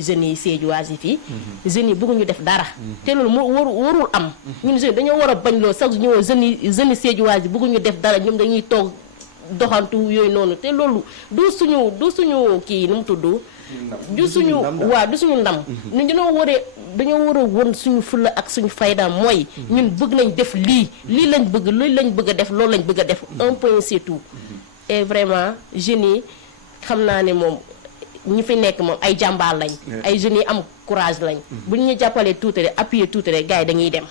jeunes yi Sédhiouwaas yi fii jeunes yi bëgguñu def dara te loolu moo warul am ñun jeunes dañoo war a bañ loolu sax ñëw jeunes yi Sédhiouwaas yi bëgguñu def dara ñoom dañuy toog doxantu yooyu noonu te loolu du suñu kii nu mu tudd du suñu ndam ñun dañoo war a won suñu fulla ak suñu fayda mooy ñun bëgg nañ def lii lañ bëgg a def loolu lañ bëgg a def un point c'est tout et vraiment jeunes yi xam naa ne moom ñi fi nekk moom ay jàmbaar lañ ay jeunes yi am courage lañ bu ñu jàppalee tuuti rek appuyer tuuti rek gars yi dañuy dem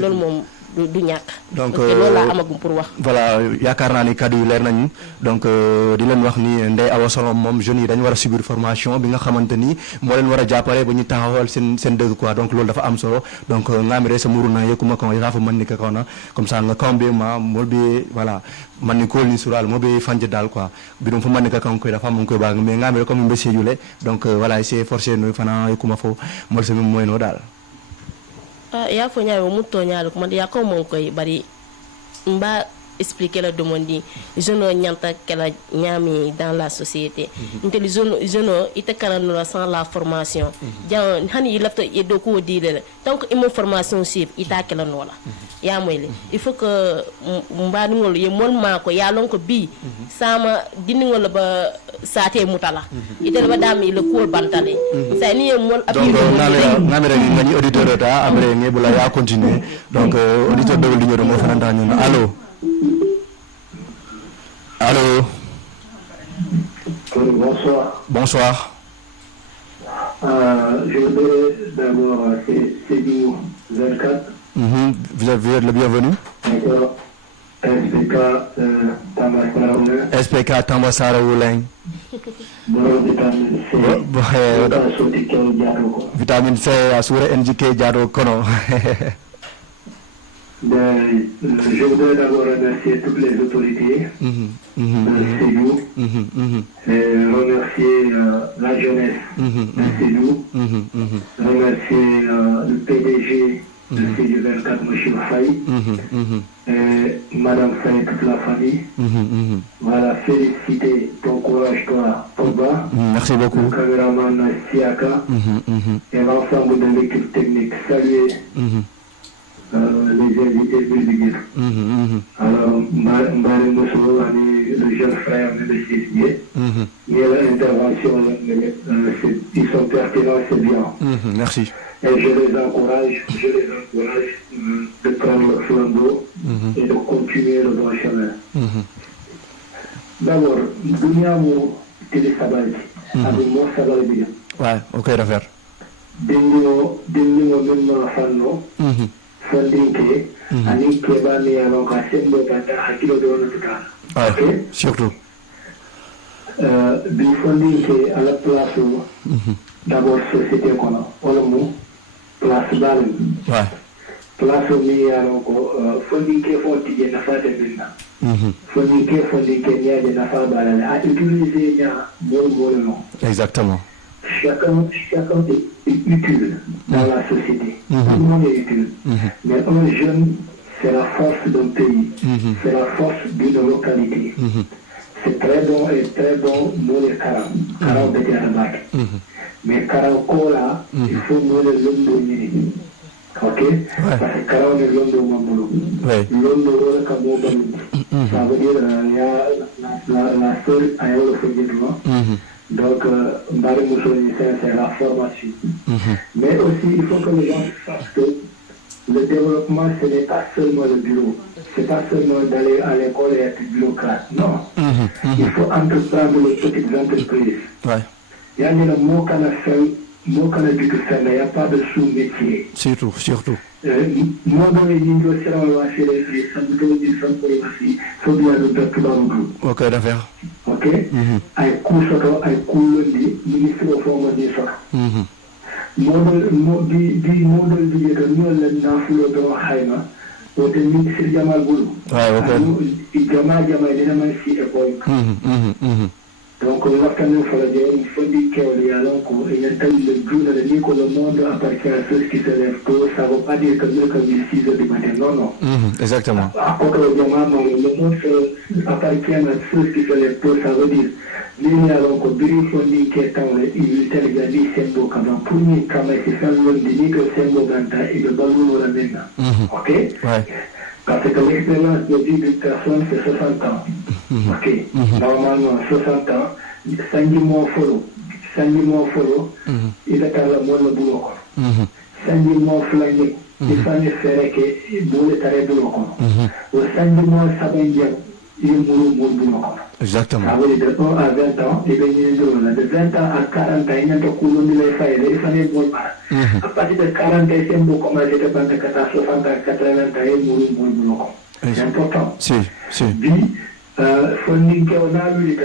loolu moom du ñàkk donc loolu laa amagum pour wax voilà yaakaar naa ni kaddu yu leer nañu donc di leen wax ni Ndeye Awa Sow moom jeunes yi dañu war a subir formation bi nga xamante ni moo leen war a jàppale ba ñu taxawal seen dëgg quoi donc loolu dafa am solo donc ngamire sa muruna yekuma ko yafa man ni ka kona comme ça nga kambe ma molbe voilà man ni ko ni sural mo be fanje dal quoi bidum fa man ni ka kan ko dafa mon ko ba mais ngamire comme be sejule donc voilà c'est forcé no fana yekuma fo mol se moy no dal ya fo nyaawo mutto nyaalo ko man ya ko mon koy bari mba expliquer la demande jeune nyanta kala nyami dans la société intel jeune ite kana no sans la formation jan hani ilafta e do ko dile donc imo formation sip ita kala no la ya moyle il faut que mba ngol ye mon ma ko ya lon ko bi sama diningol ba sate mutala ite ba dami le ko bantale sa ni mol donc ngamere ngani auditeur ta après ngebula ya continuer donc auditeur de l'union mo fananta ñun allo allô. Bonsoir. Bonsoir. Je voudrais d'abord, c'est du 24. Vous êtes le bienvenu. D'accord. SPK Tambasara Ouleng. SPK Tambasara Ouleng. Vitamine C assuré NJK Diado Kono. Je voudrais d'abord remercier toutes les autorités de Sédhiou et remercier la jeunesse de Sédhiou, remercier le PDG de Sédhiou 24, M. Faye, et Madame Faye et toute la famille. Voilà, féliciter ton courage, toi, Pogba. Merci beaucoup. Le caméraman Siaka et l'ensemble de l'équipe technique. Saluer les invités publics. Alors, Mbari Moussou, le jeune frère de Sisbier, il y a l'intervention, ils sont pertinents, c'est bien. Merci. Et je les encourage de prendre le flambeau et de continuer le bon chemin. D'abord, Dunyamo Télésabali, avec mon Sabali. Ouais, ok, d'affaire. Dengo même Fano. Fondinke, ani kebani alonga sembo bata hakilo dono tukana. Ok, surtout. Bi fondinke à la place d'abord société kono, olomu place balen. Ouais. Place mi alongo fondinke fonti na fate binna. Fondinke nya na fa balale a utiliser nya bon non. Exactement. Chacun est utile dans la société. Tout le monde est utile. Mais un jeune, c'est la force d'un pays. C'est la force d'une localité. C'est très bon et très bon pour les Karam. Karam de Diaramak. Mais Karam Kola, il faut mourir l'homme mini. Ok? Parce que Karam est l'homme de Mamboulou. L'homme de Rola Kamobalou. Ça veut dire la seule à Yolo. Donc, Mbari Moussoni, c'est la formation. Mais aussi, il faut que les gens sachent que le développement, ce n'est pas seulement le bureau. Ce n'est pas seulement d'aller à l'école et être bureaucrate. Non. Il faut entreprendre les petites entreprises. Il y a des mots qu'on a fait, mots qu'on a dû faire, mais il n'y a pas de sous-métier. Surtout. Moi, dans les Nindos, c'est là où on va faire les ok, d'affaire. Ok? Ay kusoto, ay kulundi, ministre of Formation soto. Model bi yeto ñol la nafulo do xayma wote ministre Jamal Bulu. Jama dina man si école. Donc waxtanu fa la jëm fondi kewli ya donc il y a le jour de l'école le monde appartient à ceux qui se lèvent tôt, ça veut pas dire que nous comme 6 heures du matin, non. Exactement. À côté de Jama, le monde appartient à ceux qui se lèvent tôt, ça veut dire ni alors ko biri fondi ke tawle il telga di sembo kama pour ni kama si fallo di que sembo ganta et de balou la menna ok parce que l'expérience de vie d'une personne c'est 60 ans ok normalement 60 ans sanji mo folo il est à la molle buloko sanji mo flani il fallait faire que boule tare buloko o sanji mo sabenje il mourut buloko. Exactement. Ça veut dire de 1 à 20 ans, et bien de 20 ans à 40 ans, il y a un coulon de l'effet, il fallait bon pas. À partir de 40 ans, c'est un beau comment j'étais pendant 60 ans, 80 ans, il mourut. C'est important. Si. Puis, fonding que on a eu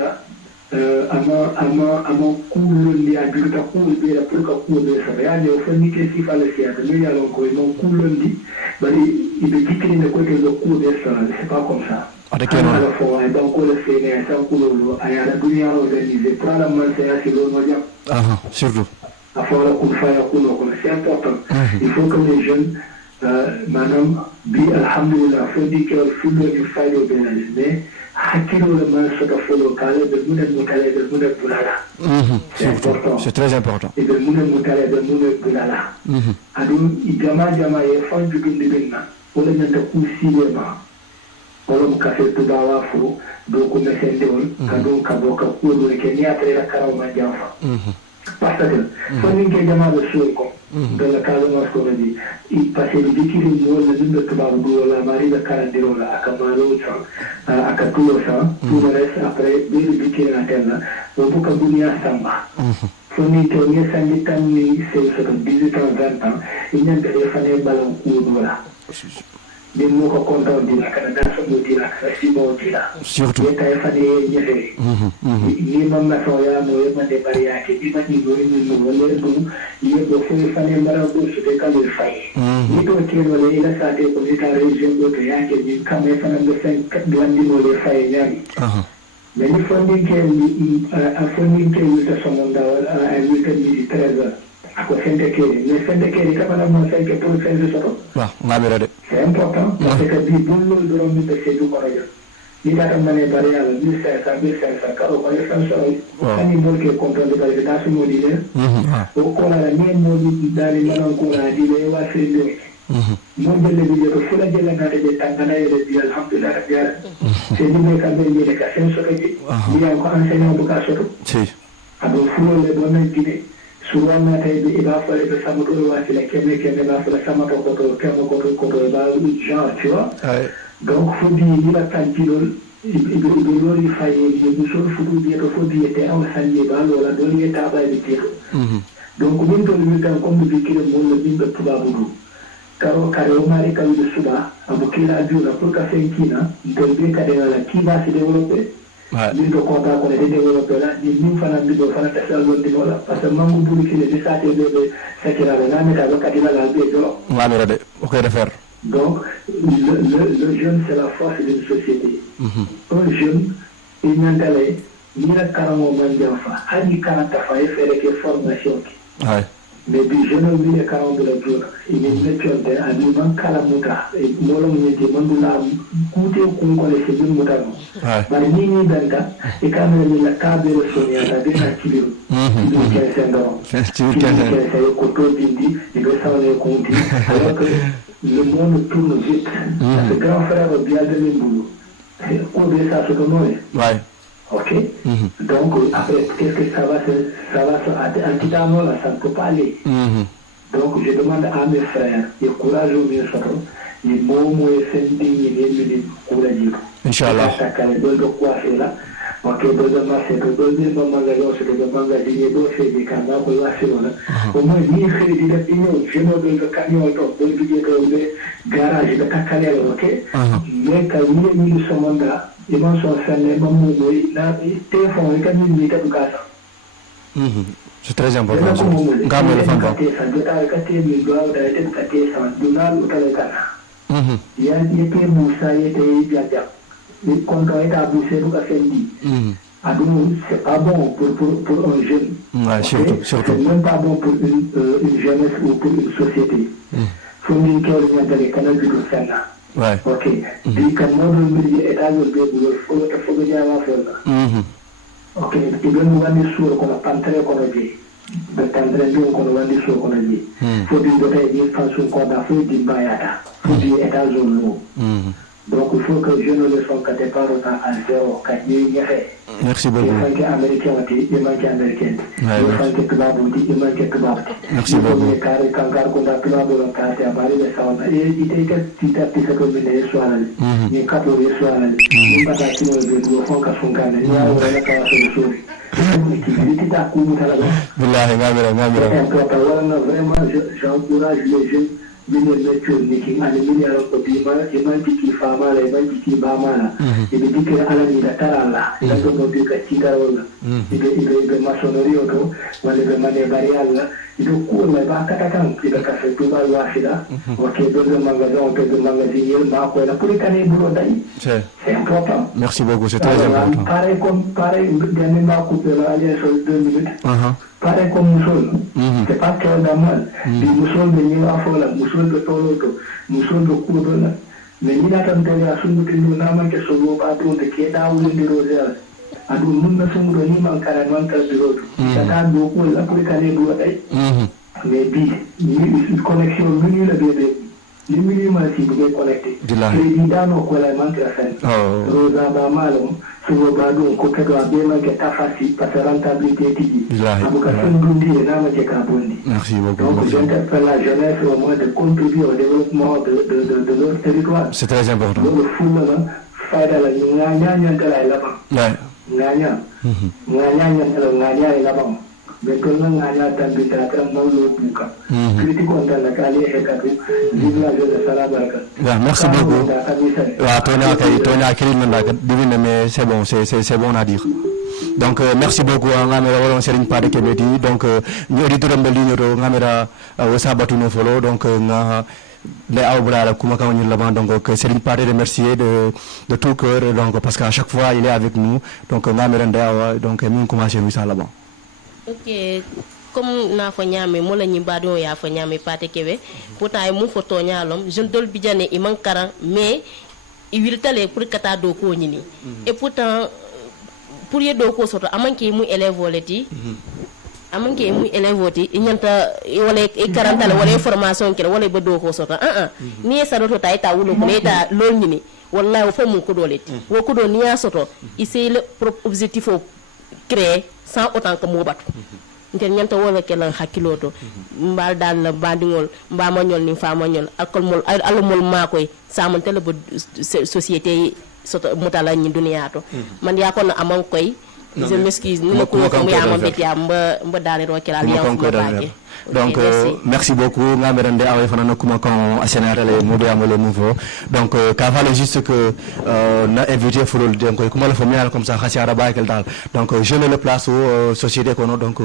ama coulon de adulte, coulon de la plus coulon de ça. Il y a des fonding que s'il fallait faire, mais il y a encore un coulon dit, il est dit qu'il ne peut que le coulon de ça, c'est pas comme ça. Donc, le Sénat, ça coule, il y a la dunia organisée, probablement c'est assez long. Surtout. C'est important. Il faut que les jeunes, madame, alhamdulillah, faut dire qu'il faut du faille au Bénin, mais hakilo le man se fait local, de Mouna Moutale, de Mouna Boulala. C'est important. C'est très important. Et de Mouna Moutale, de Mouna Boulala. Alors, il y a fan du Bindibina, pour le mettre aussi les mains. Olum café tubawa furu doko mesende ol kadon kaboka kudo ke ni atre la karaw ma jafa parce que foni ke jama de sur ko de la kala mas ko di il passé di dikiri mo le dum tubabu do la mari da karandiro la akamalo sa akatulo sa tout le reste après de dikiri na terna o buka dunia samba foni ke ni sandi tan ni c'est ce que 18 ans 20 ans il n'y a pas de fane balon kudo la ni mo ko konton dina kana da so dina si mo dina surtout e tay fane ñefe ni mam na so ya mo e mande bari yake di mani do ni mo wala do ye do fo fane mara do su de kala fay ni to ke wala ila sa de ko ni ta region do ke yake ni kame fane do sen blandi mo le fay ñami mais ni fondi ke ni a fondi ke ni ta so monda a ni ta ni 13 ako sente kere mais sente kere kamana mo sente pour sente soto ngamira de c'est important parce que bi bullo do mi be sedu ko rajo ni ta mane bari ala 1500 ka ko ya san so ani mo ke control de bari da su mo dile o ko la ni mo di dali manan ko la dile wa sedu mo belle bi ko fula de la ngate de tangana yele bi alhamdulillah rabbil c'est ni ka be ni ka sen so ke ni ko enseignant bu ka soto si ado fulo le bonan dile suwana tay bi iba fale be samuto wasi la kene ba fale samato koto ba genre tu vois donc faut dire ni la tantilol ibe lori faye ni so fudu bi to faut dire te aw sanye ba lola do ni ta ba bi tiro donc min to mi tan comme bi kire mo le bi tuba budu karo mari ka bi suba abu kila ajuna pour ka fenkina do be ka de la ki va se développer min do konta ko de développer la ni min fana bi do fana ta salon di wala parce que mangu bulu ki de sa te de sakira na me ta ka dina la be do ngamira de o koy refaire donc le jeune c'est la force d'une société un jeune il n'entale ni la karamo mandia fa hani karanta fa e fere ke formation ki mais bi jeune bi le karamo de la journée il est métier de ani man kala muta e molo ni de mandula kute ko ko le se bin muta no bari ni danta e kamere ni la kabelo sonia ta de na kilo ni ke sendo c'est ko to dindi e be sawle ko ti alors que le monde tourne vite ce grand frère bien de boulot ko de ça ce que moi ok donc après qu'est-ce que ça va là ça ne peut pas aller donc je demande à mes frères et courage au mieux solo ni momo e sendi ni courage inchallah ça calme do quoi faire là ok do marché do no manga lo se do manga di do se di kana ko la se là au moins ni fait di da pino je no do camion to do di ko le garage da kakanelo ok mais ka ni somonda ils m'ont fait maman là téléphone quand il m'était au cas c'est très important ngam la famba ça doit être que mi doit être que ça donal ou tal kana il y a des moussa et des diadia les quand est à bousser ou à fendi adou c'est pas bon pour un jeune surtout c'est même pas bon pour une jeunesse ou pour une société faut dire qu'il y a des canaux du Ghana ok di kan modul bi état de bulo fo ta fo ja wa fo ok ibe mu wandi suuro kono pantere kono je ɓe pantere ndi kono wandi suuro kono je foti jota e ɗi fansun koda fof di mbayata foti état zone lo donc il faut que jeune le son ka départ à zéro ka ñi ñefe merci beaucoup fanke américain wati e manke américain e fanke tubabu di e manke tubabu merci beaucoup kare kankar ko da tubabu la karte abari le sawana e ite ke tita tisa ko mine soalal ni kapo ye soalal ni bata kino de do fonka funkane ni awo la ka so ni tita ku mutala billahi ngamira wala vraiment j'encourage les jeunes mine metto niki ani mine ala ko bima e man tiki fama la e man tiki ba mala e be dikere ala ni da tarala e do no dika tigara wala e be masonerio to wala be mane bari alla e do ko la ba kata kan e be ka fe to ba washida o ke do de magasin to de magasin yel ma ko la pour kane bulo dai c'est important merci beaucoup c'est très important pareil dernier ma coupe la aller sur 2 minutes pareil comme musol c'est pas que la mal di musol de ni wa fola musol de toloto musol de kudola mais ni na tan tele asungu tin na man ke so ba to de ke da wuli di rozel adu mun na sumu do ni man kala man kala di roto ta do ko la pour kane do dai mais bi ni connexion mini la bebe ni mini ma si bu connecté di dano ko la man kala fen roza ba malum suba ba don ko kado abe man ke tafasi parce rentabilité tigi abuka sundundi na ma ke ka bondi merci beaucoup donc j'interpelle la jeunesse au moins de contribuer au développement de leur territoire c'est très important le fulla la fayda la nganya ngala la ba nganya la ba mais que non nganya tambi ta kan mawlo buka critique on dans la kali e kadu vive la jeunesse sala baraka merci beaucoup tonya kiri nanda divine mais c'est bon à dire donc merci beaucoup ngamera wolon serigne pade kebeti donc ñu auditeur mbel ñu to ngamera wasabatu no folo donc nga les Aoublala kuma kawni laban donc Serigne Pade remercier de tout cœur donc parce qu'à chaque fois il est avec nous donc ngamera ndawa donc mi commencer mi ça là-bas. Ok, comme na fa ñame mo la ñi bado ya fa ñame Pate Kebe pourtant mu photo ñalom je dol bidjane i mankaran mais il will tale pour kata do ko ñini et pourtant pour ye do ko soto amanki mu élève voleti amanki mu élève voti ñanta wala e 40 la wala formation ki wala ba do ko soto ni sa do to tay ta wulo ko leta lol ñini wallahi fo mu ko doleti wo ko do niya soto c'est le propre objectif au créer sans autant que mo batu ntel ñanta wala kelan hakkiloto mbal dal la bandingol mba mañol ni fa mañol akol mol alumol makoy samantele ba société soto mutala ñi duniya to man ya ko na amon koy je m'excuse ni ko ko ya mo betia mba dali ro kelal ya ko baake donc merci beaucoup ngamerande away fanana kuma kon asenatale modo yamole nouveau donc ka fallait juste que na invité fulol den koy kuma la fo mial comme ça khasiara baakel dal donc je ne le place au société kono donc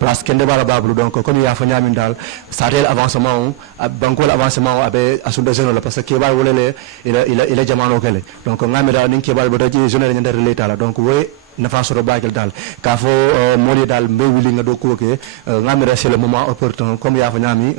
place kende bala bablu donc comme ya fa nyamin dal satel avancement bankol avancement abe asunda jeune la parce que kebal wolele il jamano kele donc ngamira nin kebal bodo ci jeune la ndere l'état donc we nafa soro bakel dal ka fo moli dal mbewili nga do ko ke ngamira c'est le moment opportun comme ya fa ñami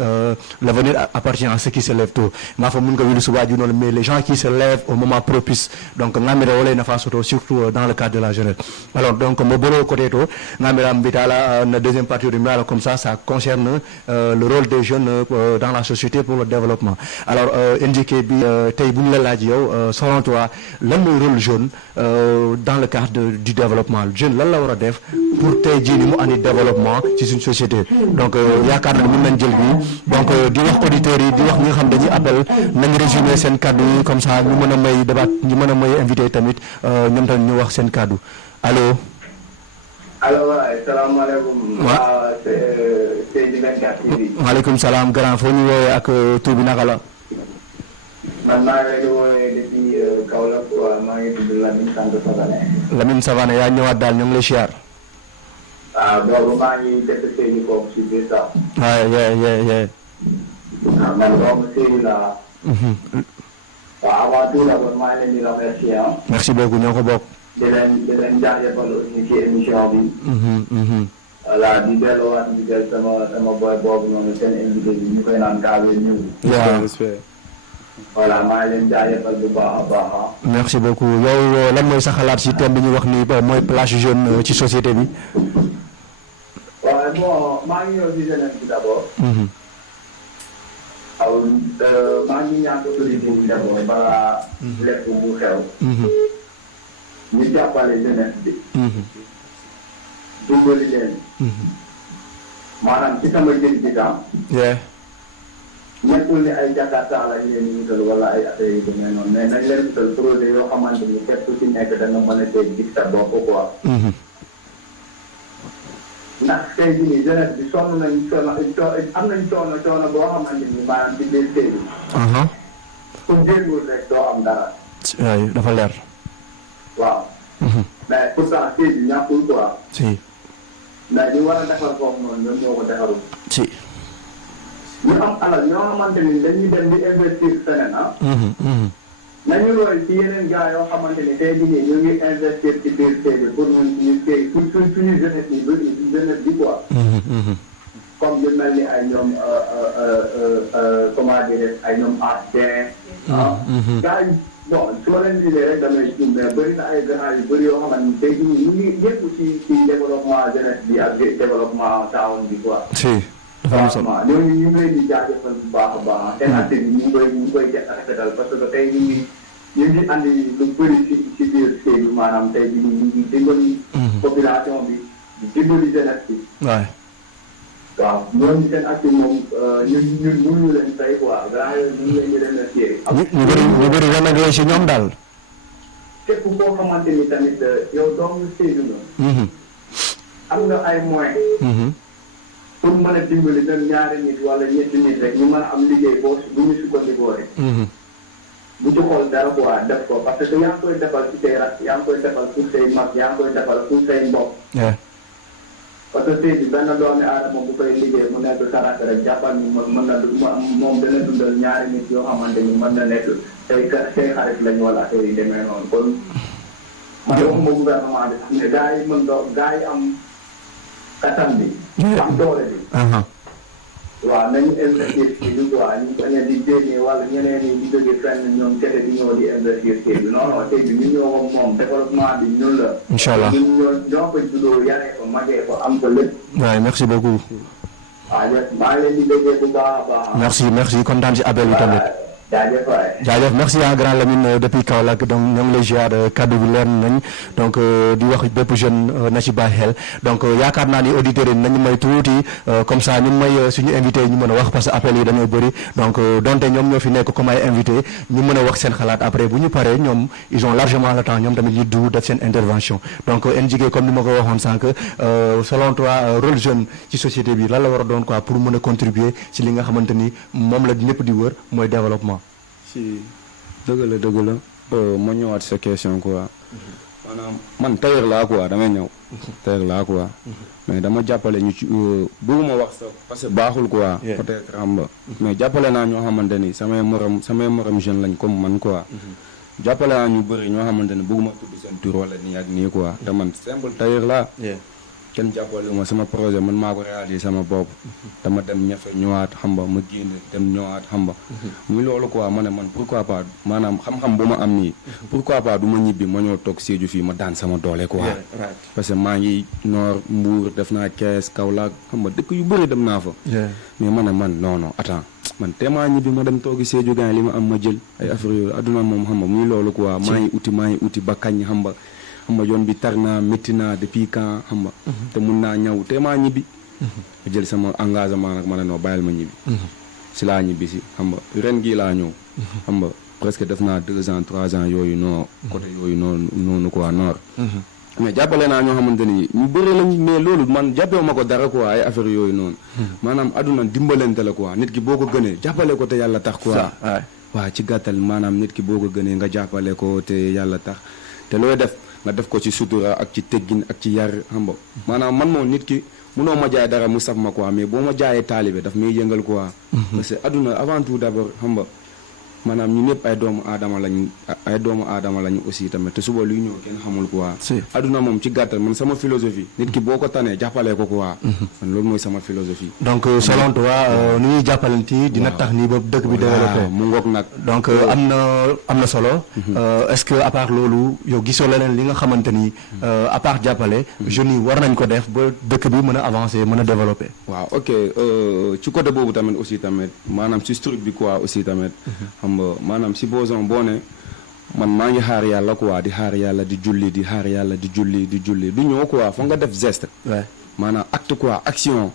l'avenir appartient à ceux qui se lèvent tôt ma fa mun nga wilu suba ju non mais les gens qui se lèvent au moment propice donc ngamira wala nafa soro surtout dans le cadre de la jeunesse alors donc mo bolo côté to ngamira mbitala na deuxième partie du mal comme ça concerne le rôle des jeunes dans la société pour le développement alors indiqué bi tay buñ la laaj yow selon toi lan moy rôle jeune dans le cadre du développement jeune lan la wara def pour tay ji ni mu andi développement ci une société donc yaakaar na mën nañ jël bi donc di wax auditeurs yi di wax ñi nga xam dañuy appel nañ résumer sen cadeau comme ça ñu mëna may débat ñu mëna may invité tamit ñom tam ñu wax sen cadeau allo assalamu alaykum c'est du 24 TV wa alaykum salam grand fo ñu woyé ak tour bi naka la man maa ngi lay woowee depuis Kaolack quoi maa ngi tudd Lamine Savané yaa ñëwaat daal ñu ngi lay siyaar. boobu maa ngi def Séni foofu si biir sax. yeah. man doomu Séni la. Avant tout d'abord maa ngi leen di remercier. Merci beaucoup ñoo ko bokk. di leen jaajëfal aussi ci émission bi. Voilà di delluwaat di del sama boy boobu noonu seen invité bi ñu koy naan Kaawe Ñëw. voilà maa ngi leen jaajëfal bu baax a baax. merci beaucoup yow lan mooy sa xalaat ci thème bi ñu wax ni mooy place jeune ci société bi. waaw bon maa ngi ñëw ci jeunesse bi d'abord. waaw maa ngi ñaan autorité bi d'abord balaa lépp bu xew. ñu jàppale jeunesse bi. dimbali leen. maanaam ci sama gis-gis nekkul ni ay Jakarta la ñu leen wutal wala ay affaire yu demee noonu mais nañ leen wutal projet yoo xamante ni képp ku ci nekk da nga mën a tey gis sa bopp quoi. ndax tey jii nii jeunesse bi sonn nañ am nañ coono boo xamante ni maanaam ci biir sëy bi. pour déggul rek doo am dara. waaw dafa leer. waaw. mais pourtant sëy bi ñàkkul quoi. si. mais ñu war a defar foofu noonu ñoom ñoo ko defarul. si. ñu am alal ñoo xamante ni dañuy dem di investir feneen nañu loolu ci yeneen gars yoo xamante ni tey jii nii ñu ngi investir ci biir sëy bi pour ñu sëy pour suñu jeunesse yi bëri jeunesse bi quoi. comme ñu mel ni ay ñoom comment dire ay ñoom Astin. gars yi bon su ma leen gisee rek damay jiw mais bëri na ay gànnaar yu bëri yoo xamante ni tey jii nii ñu ngi yëpp ci développement jeunesse bi ak développement town bi quoi. si. dafa am solo waaw ñooñu ñu ngi leen di jaajëfal bu baax a baax seen acte bi ñu ngi koy rafetal parce que tey ñu ngi andi lu bëri ci biir sëy bi maanaam tey jii ñu ngi dimbali population bi di dimbali jeunesse bi. waaw ñooñu seen acte moom ñun mënuñu leen fay quoi gars yi ñu ngi leen di remercier. ñu bëri remercier si ñoom daal. képp koo xamante ni tamit yow doomu sëy bi nga. am nga ay moyens. pour mën a dimbali même ñaari nit wala ñetti nit rek ñu mën a am liggéey boo bu ñu sukkandikoo rek. bu ci xool dara quoi def ko parce que yaa ngi koy defal ci say rak yaa ngi koy defal pour say mag yaa ngi koy defal pour say mbokk. parce que tey jii benn doomi aadama bu koy liggéey mu nekk sa rak rek jàppal ni mën na moom dana dundal ñaari nit yoo xamante ni mën na nekk say xarit lañu wala affaire yi demee noonu kon. man waxuma gouvernement bi sax mais gars yi gars yi am. kattan bi. am doole bi. waaw nañu investir ci bi quoi ñu bañ a di génnee wala ñeneen ñi di jógee fenn ñoom kese di ñëw di investir ci bi non non tey bi ñu ñëw ko moom développement bi ñun la. incha allah ñoo ko juddoo yaree ko magee ko am ko lépp. waaw merci beaucoup. waaw maa ngi leen di déggee bu baax a baax. merci kontaan ci appel bi tamit. jaajëf merci à Grand Lamine depuis Kaolack donc ñoo ngi lay ziar kaddu bi leer nañ donc di wax bépp jeune na ci bàyyi xel donc yaakaar naa ni auditeurs yi nañu may tuuti comme ça ñu may suñu invité yi ñu mën a wax parce que appel yi dañoo bëri donc donte ñoom ñoo fi nekk comme ay invité ñu mën a wax seen xalaat après bu ñu paree ñoom ils ont largement le temps ñoom tamit ñu du def seen intervention donc NJG comme ni ma ko waxoon sànq selon toi rôle jeune ci société bi lan la war a doon quoi pour mën a contribuer ci li nga xamante ni moom la ñëpp di wër mooy développement. si dëgg la ma ñëwaat sa question quoi maanaam man tailleur laa quoi damay ñëw tailleur laa quoi mais dama jàppale ñu ci bëgguma wax sax parce que baaxul quoi peut-être xam nga mais jàppale naa ñoo xamante ni samay morom jeune lañ comme man quoi jàppale naa ñu bëri ñoo xamante ni bëgguma tudd seen tur wala nii ak nii quoi te man simple tailleur laa kenn jàppale ma sama projet man maa ko réalisé sama bopp dama dem ñafe ñëwaat xam nga ma génn dem ñëwaat xam nga muy loolu quoi ma ne man pourquoi pas maanaam xam-xam bu ma am nii pourquoi pas du ma ñibbi ma ñëw toog Sédhiou fii ma daan sama doole quoi parce que maa ngi Nord Mbour def naa Kees Kaolack xam nga dëkk yu bëri dem naa fa mais ma ne man non attends man teemaa ñibbi ma dem toogi Sédhiou gars li ma am ma jël ay affaire yooyu adduna moom xam nga muy loolu quoi maa ngi uti ba kañ xam nga yoon bi tar naa métti naa depuis quand xam nga te mun naa ñëw te maa ñibbi ma jël sama engagement nag ma ne noo bàyyil ma ñibbi si laa ñibbi si xam nga ren gii laa ñëw xam nga presque def naa 2 ans 3 ans yooyu noo côté yooyu noonu quoi Nord mais jàppale naa ñoo xamante ni ñu bëri lañ mais loolu man jàppewu ma ko dara quoi ay affaire yooyu noonu maanaam adduna dimbalante la quoi nit ki boo ko gënee jàppale ko te yàlla tax quoi waaw ci gàttal maanaam nit ki boo ko gënee nga jàppale ko te yàlla tax te looy def nga def ko ci sutura ak ci teggin ak ci yar xam nga maanaam man moom nit ki munoo ma jaay dara mu saf ma quoi mais boo ma jaayee taalibe daf may yëngal quoi parce que adduna avant tout d'abord xam nga maanaam ñu ñëpp ay doomu aadama lañu aussi tamit te suba luy ñëw kenn xamul quoi. aduna moom ci gàttal man sama philosophie nit ki boo ko tanee jàppalee ko quoi. man loolu mooy sama philosophie. donc selon toi nu ñuy jàppalanti dina tax ni ba dëkk bi développé. mu ngoog nag. donc am na solo. est-ce que à part loolu yow gisoo leneen li nga xamante ni à part jàppale. jeunes yi war nañ ko def ba dëkk bi mën a avancer mën a développer. waaw ok ci côté boobu tamit aussi tamit maanaam si structure bi quoi aussi tamit. xam nga maanaam supposons boo ne man maa ngi xaar yàlla quoi di xaar yàlla di julli di xaar yàlla di julli du ñëw quoi foog nga def geste. maanaam acte quoi action.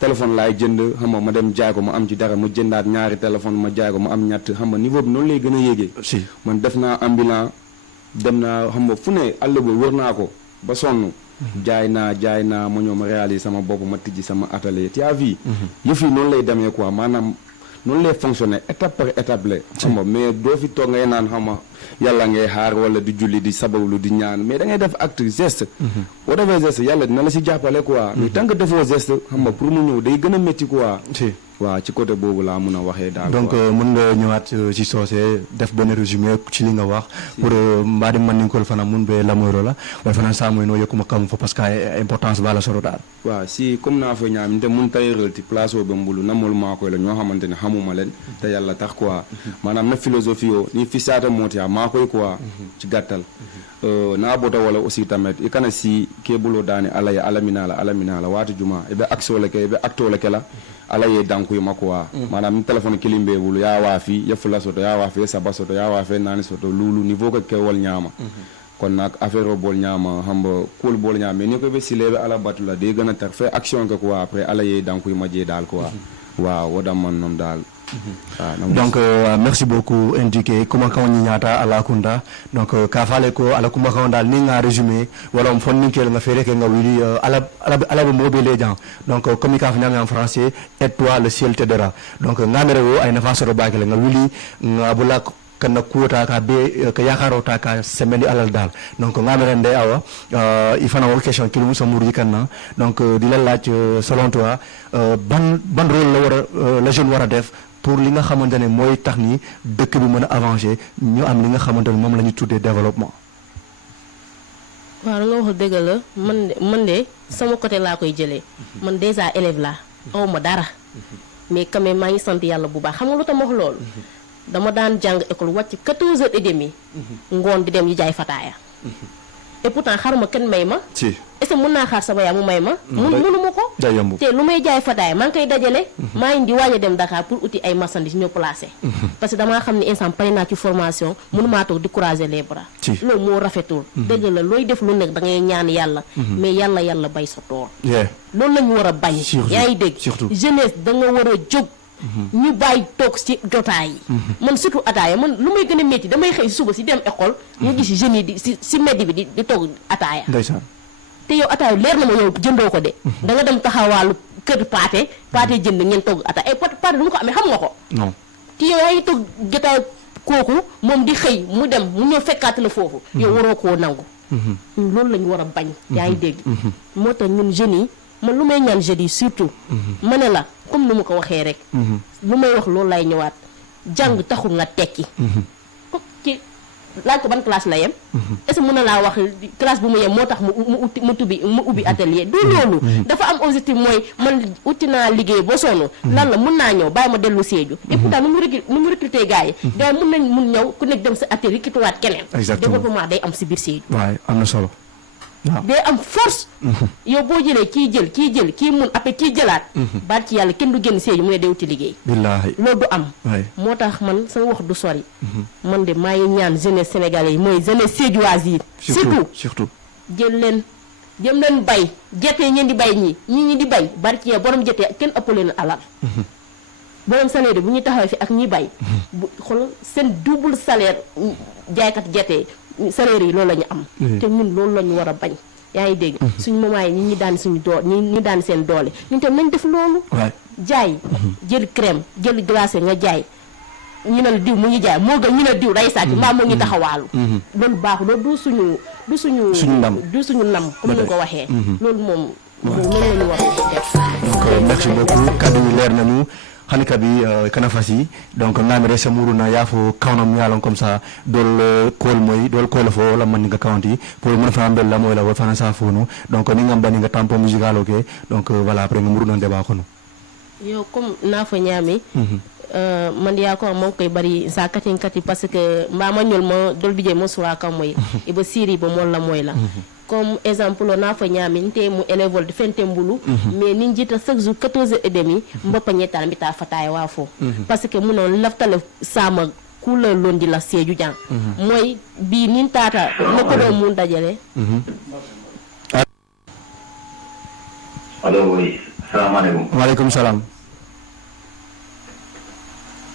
téléphone laay jënd xam nga ma dem jaay ko ma am ci dara ma jëndaat ñaari téléphone ma jaay ko ma am ñett xam nga niveau bi noonu lay gën a yéegee. man def naa ambulant dem naa xam nga fu ne àll ba wër naa ko ba sonn. jaay naa ma ñëw ma réaliser sama bopp ma tijji sama atelier tu as vu. yëf yi noonu lay demee quoi maanaam noonu lay fonctionner étape par étape la. xam nga mais doo fi toog ngay naan xam nga yàlla ngay xaar wala di julli di sabablu di ñaan mais da ngay def acte geste. boo defee geste yàlla dina la si jàppale quoi. mais tant que defoo geste xam nga pour mu ñëw day gën a métti quoi. waaw ci côté boobu laa mun a waxee daal. donc mën nga ñëwaat ci soose def benn résumé ci li nga wax. pour mbaɗi manninkol fana mun ɓe lamoyro la wala fana samoyno yokkuma kam fo parce que importance bala soro daal. waaw si comme naa fa ñaam te mun tayiral ti place o ɓe mbulu namol maakoy la ñoo xamante ne xamuma leen te yàlla tax quoi maanaam na philosophie o ni fi saata mootiya maakoy quoi ci gàttal naa bota wala aussi tamit i kana si ke bulo daani alaye alamina la waati juma e ɓe axe ole ke e ɓe acte ole ke la ala ye dankuyma quoi maanaam ni téléphone kilimbe bulu ya waafi ye fula soto ya waafi ye saba soto ya waafi ye naani soto luulu niveau ko kewol ñaama kon nag affaire o bool ñaama xamba kuol bool ñaama mais ni ko ɓe sileɓe ala batu la day gën a tar fait action ke quoi après ala ye dankuyma jee daal quoi waaw wodam man noonu daal donc merci beaucoup indiqué kuma kaw ñiñata ala kunda donc ka fale ko ala kuma kaw dal ni nga résumé wala on fonni kel nga fere ke nga wili ala mobe les gens donc comme ka fanya en français aide-toi le ciel t'aidera donc nga mere wo ay nafa soro bakele nga wili nga bula kana kuota ka be ka yakaro ta ka semendi alal dal donc nga mere ndey awa il faut na wol question ki mu samuri kanna donc di la laaj selon toi ban rôle la wara la jeune wara def pour li nga xamante ne mooy tax ni dëkk bi mën a avancer ñu am li nga xamante ne moom la ñu tuddee développement. waaw nga wax dëgg la man de sama côté laa koy jëlee man déjà élève laa aw ma dara mais quand même maa ngi sant yàlla bu baax xam nga lu tax ma wax loolu dama daan jàng école wàcc 14h30 ngoon di dem yi jaay fataaya et pourtant xaruma kenn may ma. est-ce que mën naa xaar sama yaay mu may ma. mënu ma ko. te lu may jaay fataaya maa ngi koy dajale. maa ngi di waaj a dem Dakar pour uti ay marchandises ñoo placé. parce que damaa xam ne instant pare naa ci formation mënumaa toog di croiser les bras. loolu moo rafetul. dëgg la looy def lu nekk da ngay ñaan yàlla. mais yàlla bay sa tool. loolu la ñu war a bañ. yaa ngi dégg jeunesse da nga war a jóg. ñu bàyyi toog ci jotaay yi. man surtout ataaya man lu may gën a métti damay xëy suba si dem école. ñu gis jeunes yi di si mbedd bi di toog ataaya. ndeysaan. te yow ataaya leer na ma yow jëndoo ko de. da nga dem taxawaalu kër paate jënd ngeen togg ataaya ay paate du ma ko amee xam nga ko. non te yow yaa ngi toog jotaay kooku moom di xëy mu dem mu ñëw fekkaat la foofu. yow waroo koo nangu. loolu la ñu war a bañ. yaa ngi dégg. moo tax ñun jeunes yi man lu may ñaan jeunes yi surtout. ma ne la comme ni mu ko waxee rek. lu may wax loolu lay ñëwaat jàng taxul nga tekki. ko ci laaj ko ban classe la yem. est-ce que mën na laa wax classe bu mu yem moo tax mu ubbi atelier du loolu. dafa am objectif mooy man uti naa liggéey ba sonn. lan la mun naa ñëw bàyyi ma dellu Sédhiou. et pourtant nu mu recruter gars yi. gars yi mun ñëw ku nekk dem sa atelier ki tuwaat keneen. exactement développement day am si biir Sédhiou. waaw am na solo. day am force. yow boo jëlee kii jël kii mun après kii jëlaat. baat ci yàlla kenn du génn Sédhiou mu ne day wuti liggéey. billaahi loolu du am. moo tax man sama wax du sori. man de maa ngi ñaan jeunesse sénégalais yi mooy jeunesse sédhiouise yi. surtout jël leen jëm leen bay gerte ngeen di bay ñi di bay bari ci borom jete kenn ëppale na alal. borom salaire bu ñu taxawee fi ak ñi bay. bu xool seen double salaire jaaykat gerte salaire yi loolu la ñu am. te ñun loolu la ñu war a bañ. yaa ngi dégg. suñu moment yi ñi daan suñu doole ñi daan seen doole ñun tam nañ def loolu. jaay jël crème jël glacé nga jaay. ñu ne la diw mu ngi jaay moo gën ñu ne diw day sàcc mbaa moo ngi taxawaalu. loolu baaxul loolu du suñu ndam comme ni ko waxee. loolu moom loolu la ñu war a def. donc merci beaucoup kaddu yi leer nañu hani kabi kana fasi donc ngamire samuruna yafo kawnam yalon comme ça dol kol moy dol kol fo la man nga kawanti pour mon fa ambel la moy la wol fana sa fonu donc ni ngam bani nga tempo musical ok donc voilà après ngam non débat kono yo comme na fa ñami man ya ko mo koy bari sa katin kati parce que mbama ñol mo dol bije mo suwa kam moy e bo siri bo mol la moy la comme exemple na fa ñami te mu élève de fente mbulu mais ni jita chaque jour 14h30 mbapa ñetal mi ta fataay wa fo parce que mu non laftale sama kula londi la seju jang moy bi nin tata ne ko do mu dajale allo oui assalamualaikum waalaikum salam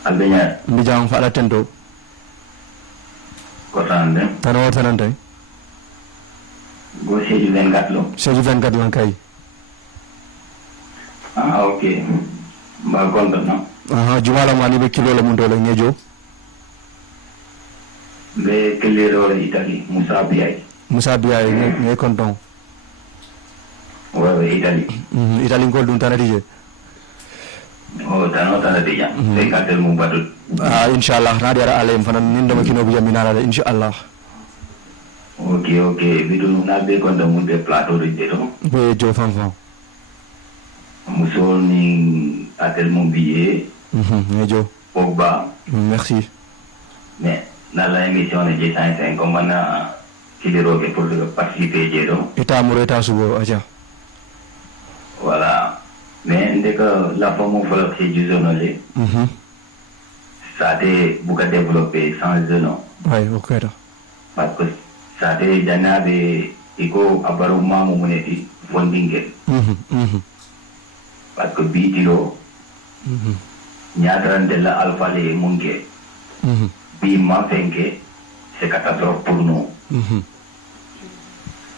albenya mbijam fa la tento ko tande tano tanante go seju 24 lo seju 24 lan kay ok mba konta no jumala mani be kilo la mun dole ngejo be kelero Italie Musa Biaye nge konton ouais Italie Italie ngol dun tanati tano dia te katel mu badut inshallah na dara alayim fanan nin dama kino bi jamina la inshallah ok bidu na be konta mu de plateau de jeto be jo fam musol ni atel mu billet ngejo Pogba merci mais dans la émission de G5 comme on a Kiliro pour participer jeto eta muro eta subo aja voilà mais dès que la forme faut c'est du zonolé ça a été beaucoup développé sans zone ouais ok parce que ça a été jana be iko abaru mamu muneti funding parce que bitilo nyadran de la alpha le munge bi ma fenke c'est catastrophe pour nous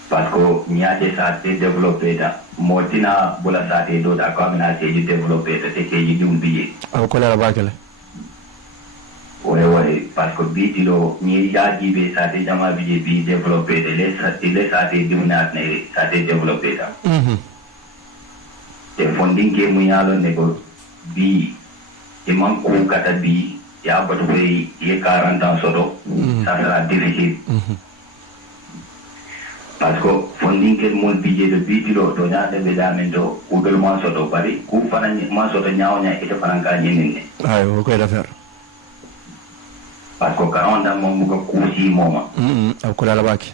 parce que nyade ça a été développé da motina bola ça a été do da comme na c'est développé da c'est que yi billet ko la bakale ouais parce que bitilo ni ya jibe ça a été jama billet bi développé de les ça a été dimna ne ça a été développé da te funding ke mu yalo ne ko bi imam ko kata bi ya batu be ye 40 ans soto ça sera difficile parce que funding ke mon budget de bitilo to nya de be damendo ko gel mo soto bari ku fanani mo soto nyaaw nya ite fananga nyinne ay o ko da faire parce que 40 ans mo ko kusi moma ko la baki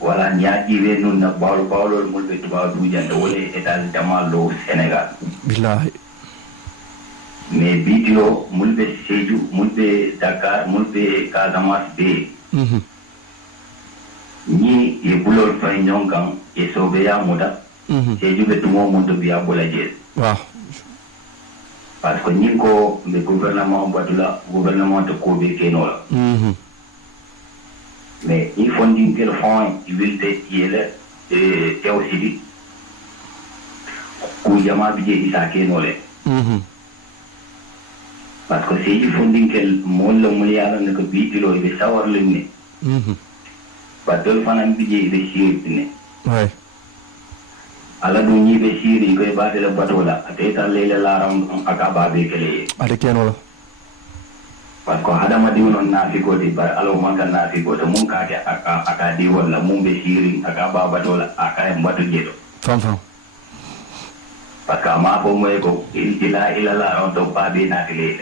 wala nyaji we nun na bawlo mul be tuba du jande wole etal jamalo Sénégal billahi mais bitilo mul be Sédhiou mul be Dakar mul be Casamance be ni e bulol fay nyonkan e sobe ya muda Sédhiou be tumo mundo biya bola jel waaw parce que ni ko le gouvernement badula gouvernement de ko be kenola mais il faut dire que le fond il will te yele et aussi ku jama bije isa kenole parce que c'est il faut dire que mon le muliala ne ko bitilo be sawar limne badol fanam bije be shirtine ouais ala do ni be shiri ko ba de la batola ateta leela laram akaba be kele ade kenola parce que hadama di non na fi ko di bar alo man kan na fi ko de mun ka ke aka di wala mun be shiri aka ba batola aka mbatu jeto fam parce que ma ko moy ko ila la on to ba be na tele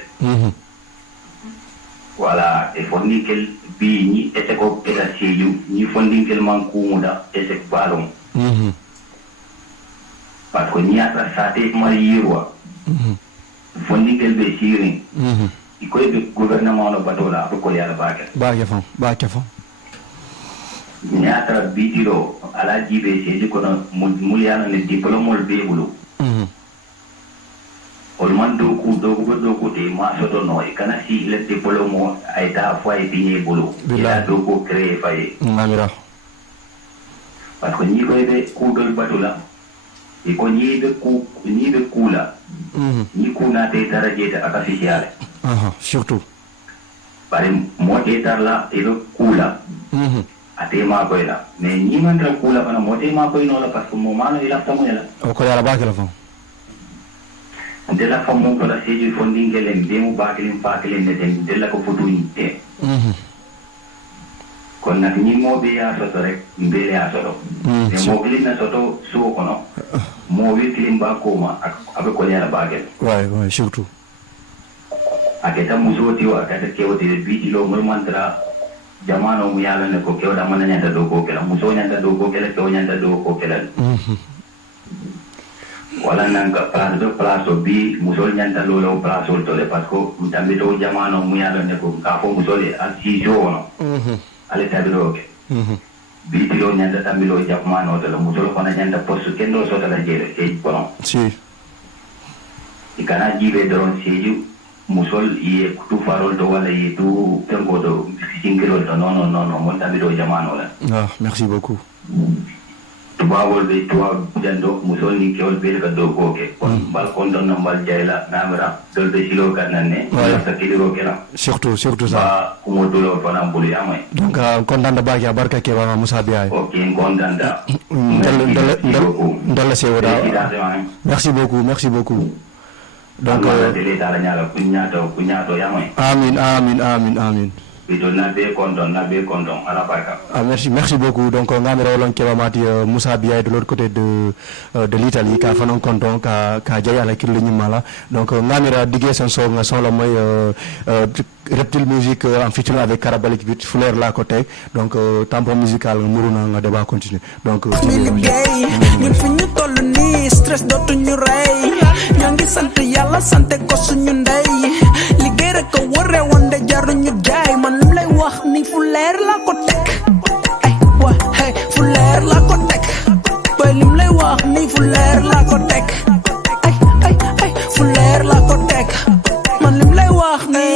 voilà e fonni kel bi ni ete ko eta seju ni fonni kel man ku muda ete balon parce que ni ata sate mariywa fonni kel be shiri iko be gouvernement no batola ko yalla ba ke fam ni ata bitiro ala jibe seju ko no muliana ne diplôme be bulu olman do ku te ma soto no e kana si le diplôme ay ta foi biñe bulu ila do ko créer fay ngamira parce que ni ko be ku dol batula e ko ni be kula ni ku na te taraje ta officiel surtout bari mo te tarla e be kula ate ma ko ila mais ni man tra kula bana mo te ma ko no la parce que mo mano ila tamu ila o ko yala ba ke la fam della fa mon la seju fondingelen be mu bakilin fakilin ne den della ko fotu inte kon nak ni mo be ya soto rek mbele ya soto e mo bilin na soto su ko no mo wi tilim ba ko ma ak abe ko yara bagel ouais surtout aketa musoti wa akata kewti bi dilo mo mantra jamano mu yala ne ko kewda man nyanda do ko kala muso nyanda do ko kala kew nyanda do ko kala wala nanga place bi musol nyanta lolo place to le parce que mtambe to jamano mu yala ne ko ka fo musole asi jono ale tabilo ke bi dilo nyanta tambilo jamano to le musol ko na nyanta postu kendo so tala jere ke kono si ikana jibe doron seju musol ye kutu farol do wala ye tu tengo do singiro do no mo tabilo jamano la merci beaucoup tubawol be tuwa jando musol ni kewol be ka do ko ke kon bal kon don nambal jayla namira dol be silo kanane ta kilo kera surtout ça ba ko do fana buli amay donc kontaan da baax ya barka ke ba Moussa Biaye ok kontaan da ndal sewoda merci beaucoup donc dele dara nyala kunyato yamay amin merci beaucoup donc ngamira olon keba mati Moussa Biaye de l'autre côté de l'Italie ka fanon konton ka jaya la kirli nyimala donc ngamira digé son son la moy Reptile Music en featuring avec Karabalik Beat Fleur la côté donc tampon musical muruna nga débat continue donc ñun fi ñu tollu ni stress dootu ñu ray ñoo ngi sant yàlla sant ko suñu ndey liggéey rek ko waré wonde jaru ñu jaay man lim lay wax ni fu leer la ko tek ay wa hey fu leer la ko tek boy lim lay wax ni fu leer la ko tek ay fu leer la ko tek man lim lay wax ni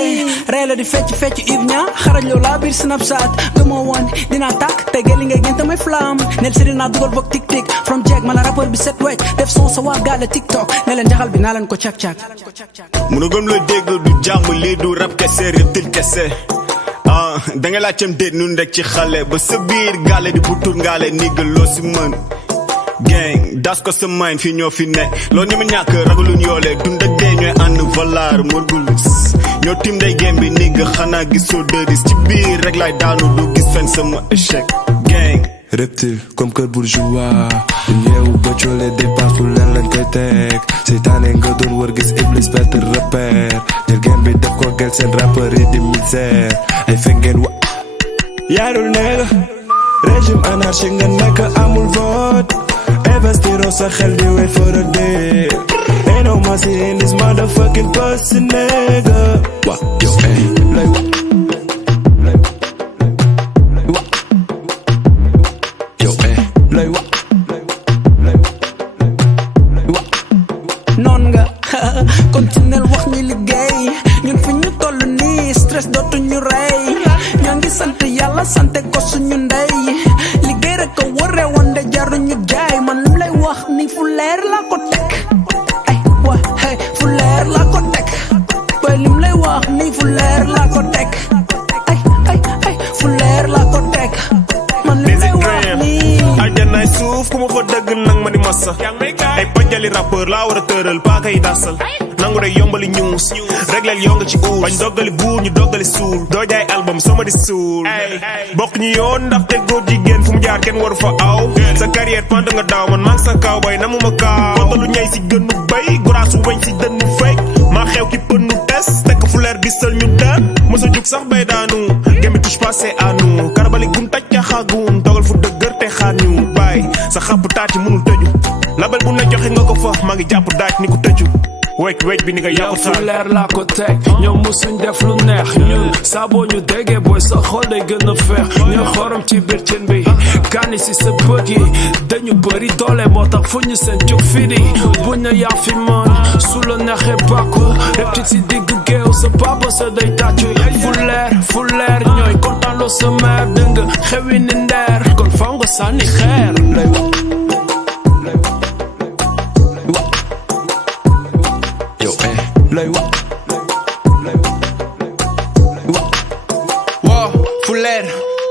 reela di fecc ivña xaraj lo la bir Snapchat gëmo won dina tak tegel li ngay gënta may flam nel sirina dugal bok tik from Jack man rappeur bi set wecc def son sa wa gala TikTok ne len jaxal bi na len ko cak mënu gëm lo dégg du jàmm li du rap kese reptile kese da nga laajtem déet nun rek ci xale ba sa biir gaale di butur ngaale niggal loo si mën gang das ko sa main fi ñoo fi ne loo ñu ma ñàkk ragaluñ yoole dund ak dee ñooy ànd valaar morgulus ñoo tim day game bi nigg xanaa gisoo dëris ci biir rek lay daanu du gis fen sama échec gang reptile comme cœur bourgeois yeewu ba coole dépasse lu leen lañ koy teg seytaane nga doon wër gis iblis perte repère jël game bi def ko gel seen rappeur yi di misère ay fekk ngeen wa yaarul nee la régime anarchique nga nekk amul vote investiro sa xel di wait for a day ain't no mercy in this motherfucking pussy nigga wa yo lay wa non nga continuel wax ñi liggéey ñun fi ñu tollu ni stress dootu ñu rey ñoo ngi sant yàlla sant ko suñu ndey liggéey rek ko waré wonde jaru ñu jaay man lim lay wax ni fu leer la ko tek ay wa hey fu leer la ko tek boy lim lay wax ni fu leer la ko tek ay fu leer la ko tek man lim lay wax ni aljanay suuf ku ma fa dëgg nag ma di massa ay pajali rappeur laa war a tëral paa kay dasal nangu rek yombali news regleel yonga ci uur bañ doggali buur ñu doggali suul doo jaay album sama di suul bokk ñu yoon ndax te góor jigéen fu mu jaar kenn waru fa aw sa carrière pant nga daaw man maa ngi sa kaw boy namuma kaaw kontalu ñay si gënnu bay guraasu weñ si dënnu fekk maa xew ki pënnu tes tekk fu leer gisal ñu daan mësa jug sax bay daanu gemi touche passé à nous karabali gun taj ca xaagun dogal fu dëggër te xaar ñu bay sa xapp taati mënul tëju label bu ne joxe nga ko fa maa ngi jàpp daaj ni ko tëju wecc bi ni nga yàqu taal fu leer laa ko teg ñoom musuñ def lu neex ñun saa boo ñu déggee booy sa xol day gën a feex ñooy xorom ci biir cin bi kaani si sa bët yi dañu bëri doole moo tax fu ñu seen jóg fii buñ na yaa fi mën su la neexee bàkku reptile si digg géew sa papa sa day tàccu fu leer ñooy kontaan loo sa mère dëng xewi ni ndeer kon faw nga sànni xeer wow fu leer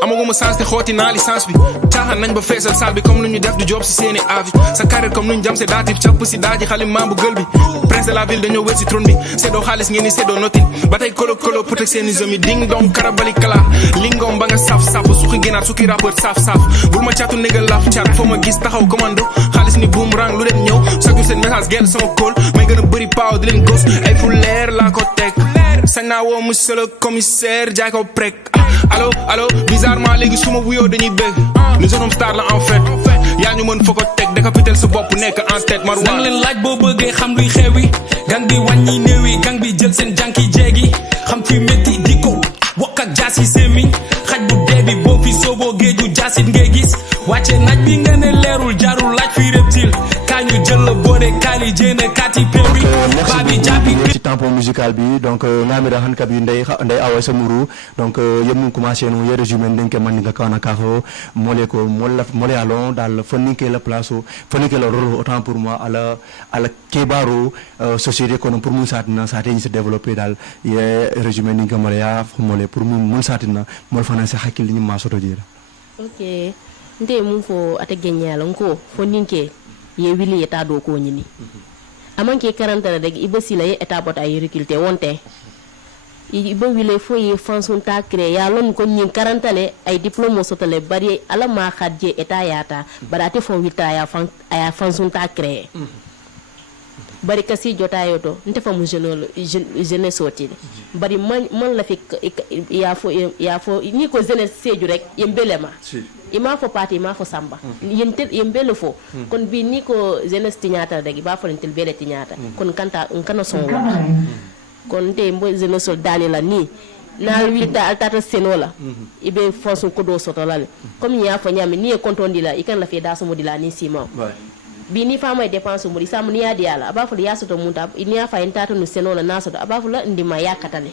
amaguma sens te xooti naa licence bi caaxaan nañ ba feesal salle bi comme lu ñu def du job si seeni avis sa carrière comme lu ñu jam se datif capp si daaji xali maam bu gël bi prince la ville dañoo wér si trône bi séddoo xaalis ngeen ni séddoo notin ba tey kolo kolo pour teg seen i zomi ding dong karabali kala lingom ba nga saf saf suqi ginaar suqi rappeur saf saf bul ma caatu négal laaf caat foo ma gis taxaw commando xaalis ni boomerang lu dem ñëw chaque jour seen message genn sama kóol may gën a bëri paaw di leen gos ay fu leer laa ko teg sañ naa woo monsieur le commissaire jaay ko prek allo allo bizarrement léegi su ma wuyoo dañuy bëgg nous sommes star la en fait yaa ñu mën fa ko teg décapitel sa bopp nekk en tête Marwan nang leen laaj boo bëggee xam luy xewi gang bi wàññi néew yi gang bi jël seen jànki jeegi xam fi métti di ko wokk ak jaas yi sémiñ xaj bu dee bi boo fi sooboo géeju jaasit ngay gis wàcce naaj bi nga ne leerul jaarul laaj fi reptile kaa ñu jël la boode kaali jéena kaati péri baabi jaabi ci tampon musical bi donc ngamira han kabi ndey awa samuru donc yemu commencé no yere résumé ndenge man nga kana kafo mole ko mole alon dal fonike la place fonike la rôle autant pour moi ala kebaro société kono pour mun satina saté ni se développer dal ye résumé ndenge mole ya mole pour mun satina mol fana se hakil ni ma soto jira ok nde mun fo ata genyala nko fo ninke ye wili eta do ko nyini amanke karantara rek ibasila ye eta bota ay recruter wonte ibo wile fo ye fanson ta créer ya lon ko nyin karantale ay diplôme sotale bari ala ma khadje eta yata barate fo wita ya fanson ta créer bari kasi jota yoto nte fa mu jeune soti bari man la fi ya fo ni ko jeune seju rek yembelema ima fo parti ima fo samba yembele fo kon bi ni ko jeune tiñata rek ba fo lentel bele tiñata kon kanta kana son kon te mbo jeune sol dani la ni na wilta altata senola ibe fonso ko do soto lale comme ya fo nyami ni e kontondi la ikan la fi da so modila ni sima bi ni fama dépense mo di sam ni adi ala abafu ya soto munta ni ya fa entata no senola na soto abafu la ndima yakatale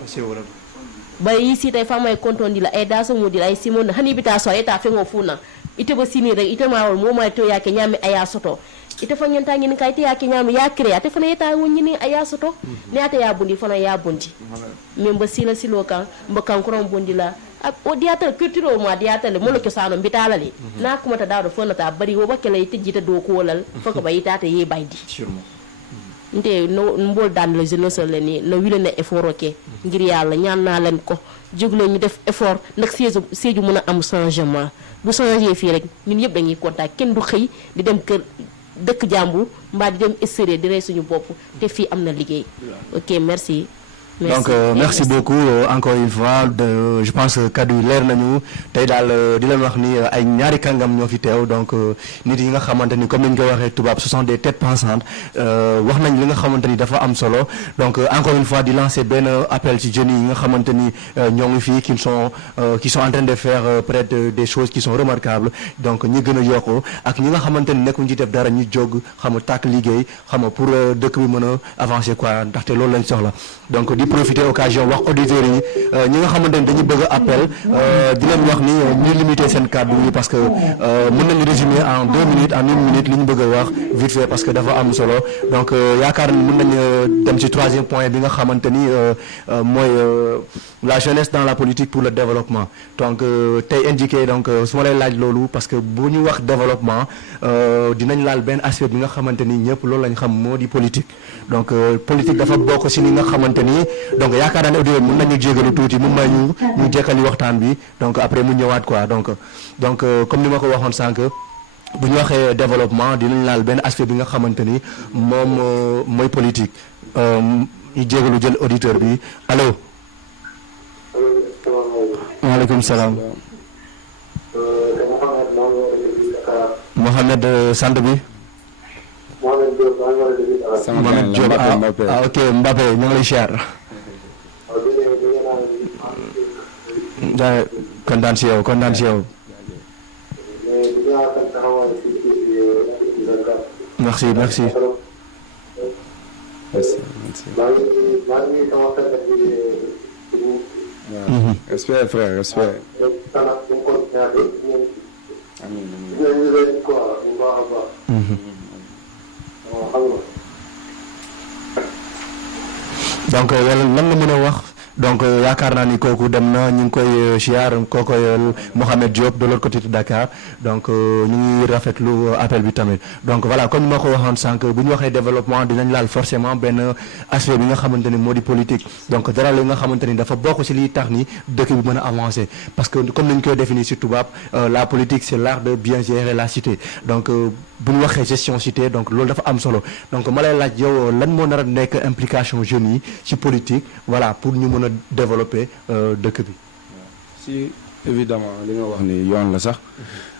ba yisi tay fama kontondi la e da so modila ay simon hani bita so eta fengo funa ite bo sini rek ite ma mo ma to yake nyami aya soto ite fa nyanta ngini kay te yake nyami ya créa te fa eta wonni aya soto ne ata ya bundi fana ya bundi memba sila siloka mbakan ko bondi la o diatal culture mo diatal mo lo ko sano bitala li na kuma ta daado fona ta bari wo bakela ite jita do ko wolal fako bayita ta ye baydi sûrement nte no mbol dan le jeune so leni no wile ne effort oké ngir yalla ñaan na len ko joglo ñu def effort nak seju mëna am changement bu changer fi rek ñun yeb dañuy contact kenn du xey di dem kër dëkk jambu mba di dem essayer di ray suñu bop te fi amna liggéey OK merci. Donc merci beaucoup encore une fois je pense que kaddu leer nañu tay dal di leen wax ni ay ñaari kangam ñoo fi teew donc nit yi nga xamanteni comme niñ ko waxé tubab ce sont des têtes pensantes wax nañ li nga xamanteni dafa am solo donc encore une fois di lancer ben appel ci jeunes yi nga xamanteni ñoo ngi fi qui sont en train de faire peut-être des choses qui sont remarquables donc ñi gëna yoko ak ñi nga xamanteni nekku ci def dara ñu jog xam tak liggéey xam pour dëkk bi mëna avancer quoi ndax té loolu lañ soxla donc di profiter occasion wax auditeurs yi ñi nga xamanteni dañu bëgg appel di leen wax ni ñu limiter sen cadre yi parce que mën nañu résumer en 2 minutes en 1 minute li ñu bëgg wax vite fait parce que dafa am solo donc yaakaar ni mën nañu dem ci 3e point bi nga xamanteni moy la jeunesse dans la politique pour le développement donc tay indiqué donc suma lay laaj lolu parce que bu ñu wax développement dinañ laal ben aspect bi nga xamanteni ñepp loolu lañ xam modi politique donc politique dafa bokk ci li nga xamanteni donc yaakaar naa ne audio mën nañu jégalu tuuti mu may ñu jekkali waxtaan bi donc après mu ñëwaat quoi donc comme ni ma ko waxoon sànq bu ñu waxee développement dinañ laal benn aspect bi nga xamante ni moom mooy politique ñu jégalu jël auditeur bi allo. waaleykum salaam. Mohamed sant bi. Mohamed Diop ah ok Mbappé ñu ngi lay siyaar. kontaan si yow kontaan si yow. merci merci. Respect frère, respect. donc lan nga mën a wax donc yaakaar naa ni kooku dem na ñu ngi koy siyaar kookoy Mohamed Diop de l'autre côté de Dakar donc ñu ngi rafetlu appel bi tamit donc voilà comme ma ko waxoon sànq bu ñu waxee développement dinañ laal forcément benn aspect bi nga xamante ni moo di politique donc dara li nga xamante ni dafa bokk ci liy tax ni dëkk bi mën a avancer parce que comme nañ koy définir ci tubaab la politique c'est l'art de bien gérer la cité donc bu ñu waxee gestion cité donc loolu dafa am solo donc ma lay laaj yow lan moo nar a nekk implication jeunes yi ci politique voilà pour ñu mën a développer dëkk bi. si évidemment li nga wax ni yoon la sax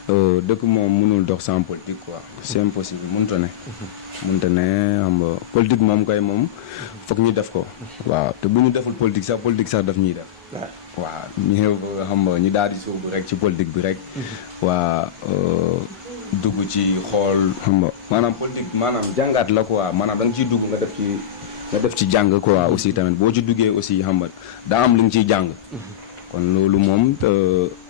dëkk moom mënul dox sans politique quoi c'est impossible mënta ne. mënta ne xam nga politique moom kay moom foog ñu def ko. waaw te bu ñu deful politique sax daf ñuy def. waaw ñu xam nga ñu daal di sóobu rek ci politique bi rek. waa dugg ci xool xam nga maanaam politique maanaam jàngaat la quoi maanaam da nga ciy dugg nga def ci jàng quoi aussi tamit boo ci duggee aussi xam nga daa am li nga ciy jàng. kon loolu moom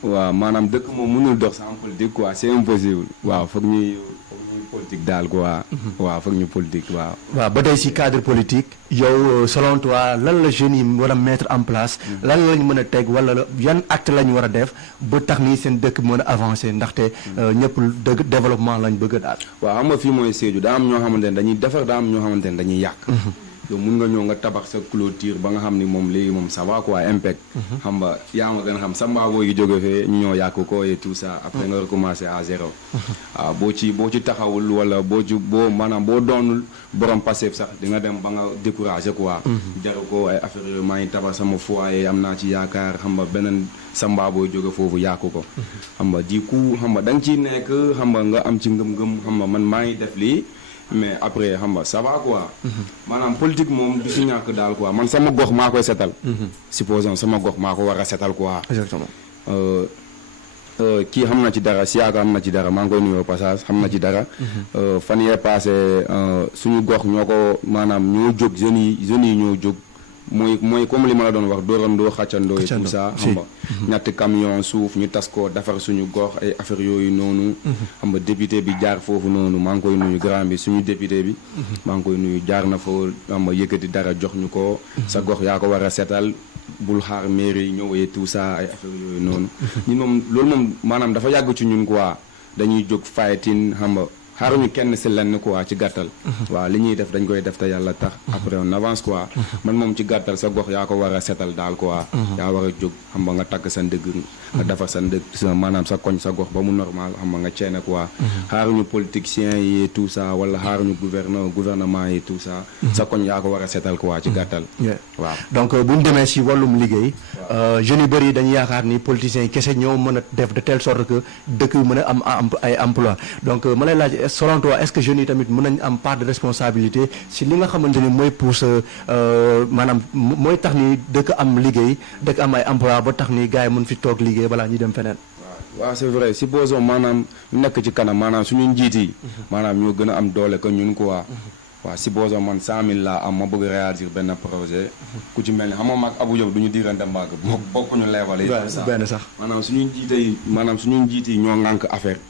waaw maanaam dëkk moom mënul dox sans politique quoi c'est impossible waaw foog ñuy politique daal quoi. waaw foog ñu politique waaw. waaw ba tey ci cadre politique yow selon toi lan la jeunes yi war a mettre en place. lan lañ mën a teg wala yan acte lañ war a def ba tax ni seen dëkk mën a avancer ndaxte ñëpp dëgg développement lañ bëgg daal. waaw xam nga fii mooy Sédhiou daa am ñoo xamante ne dañuy defar daa am ñoo xamante ne dañuy yàq. yow mun nga ñëw nga tabax sa clôture ba nga xam ni moom léegi moom ça va quoi impact. xam nga yaa ma gën a xam sa mbaaboo yi jóge fee ñu ñëw yàq ko et tout ça après nga recommencer à zéro. waaw boo ci taxawul wala boo maanaam boo doonul borom passif sax di nga dem ba nga décourager quoi. jaru ko ay affaire yooyu maa ngi tabax sama foyer am naa ci yaakaar xam nga beneen sa mbaaboo jóge foofu yàq ko. xam nga di coup xam nga da nga ciy nekk xam nga am ci ngëm-ngëm xam nga man maa ngi def lii. mais après xam nga ça va quoi. maanaam politique moom du si ñàkk daal quoi man sama gox maa koy setal. supposons sama gox maa ko war a setal quoi. exactement. kii xam na ci dara Siaka am na ci dara maa ngi koy nuyoo passage xam na ci dara. fan yee passé suñu gox ñoo ko maanaam ñoo jóg jeunes yi ñoo jóg. mooy comme li ma la doon wax dóorandoo xàccandoo et tout ça xam nga ñetti camion suuf ñu tas ko defar suñu gox ay affaire yooyu noonu xam nga député bi jaar foofu noonu maa ngi koy nuyu grand bi suñu député bi maa ngi koy nuyu jaar na fa xam nga yëkkati dara jox ñu ko sa gox yaa ko war a setal bul xaar mairie ñëw et tout ça ay affaire yooyu noonu ñun moom loolu moom maanaam dafa yàgg ci ñun quoi dañuy jóg fighting xam nga xaaruñu kenn si lenn quoi ci gàttal. waaw li ñuy def dañ koy def te yàlla tax. après on avance quoi. man moom ci gàttal sa gox yaa ko war a setal daal quoi. yaa war a jóg xam nga takk sa ndëgg. nga defar sa ndëgg maanaam sa koñ sa gox ba mu normal xam nga ceene quoi. xaaruñu politiciens yi tout ça wala xaaruñu gouvernement yi tout ça. sa koñ yaa ko war a setal quoi ci gàttal. waaw donc bu ñu demee si wàllum liggéey. jeunes yu bëri dañuy yaakaar ni politiciens yi kese ñoo mën a def de telle sorte que dëkk yu mën a am ay emploi donc ma lay laaj selon toi est-ce que jeunes yi tamit mën nañ am part de responsabilité si li nga xamante ni mooy pousse maanaam mooy tax ni dëkk am liggéey dëkk am ay emploi ba tax ni gars yi mën fi toog liggéey balaa ñuy dem feneen. waaw c'est vrai supposons maanaam ñu nekk ci kanam maanaam suñu njiit yi. maanaam ñoo gën a am doole que ñun quoi. waaw supposons man 100 000 laa am ma bëgg réaliser benn projet. ku ci mel ni xam nga maag Abou Diop du ñu diirante mbaag bokkuñu level yi. benn sax maanaam suñu njiit yi ñoo ŋànk affaire.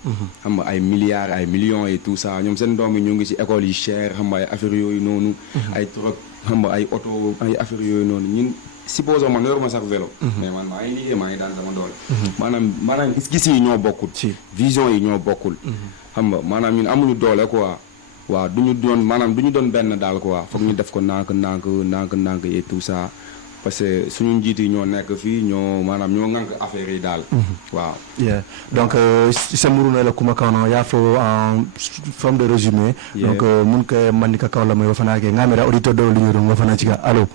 xam nga ay milliards ay millions et tout ça ñoom seen doom yi ñu ngi ci école yi cher xam nga ay affaire yooyu noonu. ay troc xam nga ay oto ay affaire yooyu noonu ñun. supposons man yoruma sax vélo. mais man maa ngi liggéey maa ngi daan sama doole. maanaam gis-gis yi ñoo bokkul. vision yi ñoo bokkul. xam nga maanaam ñun amuñu doole quoi. waaw du ñu doon benn daal quoi foog ñu def ko ndànk et tout ça parce que suñu njiit yi ñoo nekk fii ñoo ŋànk affaire yi daal. waaw. donc Semuruna la kuma kaw ya fo en forme de résumé. donc mun ko mandika kaw la moy wafana ke ngamira auditeur do li ñu wafana ci ga allo.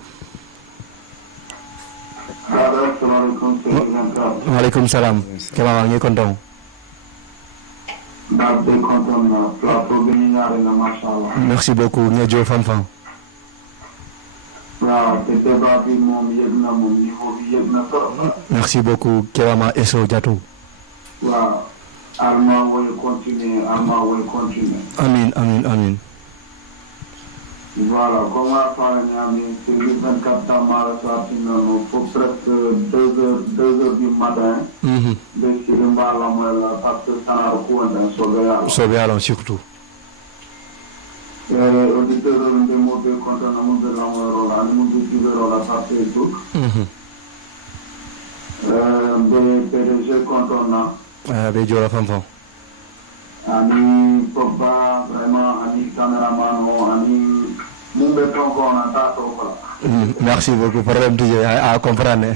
Waaleykum salaam. Keba ngi kontaan. Merci beaucoup Ngejo Fanfan. Merci beaucoup Kewama Eso Diatou. Amin. Voilà, comme on a parlé, c'est le 24 mars, pour presque 2 heures du matin. Parce que ça a recours Sobealo surtout. Auditeur de Moté contre la Montée de la Morola, nous joueurs par Facebook. PDG contournant. Bédiola Fanfan. Ani Pogba, vraiment, ani caméraman, ani Mumbe Tonko, on a pas trop. Merci beaucoup pour le à comprendre.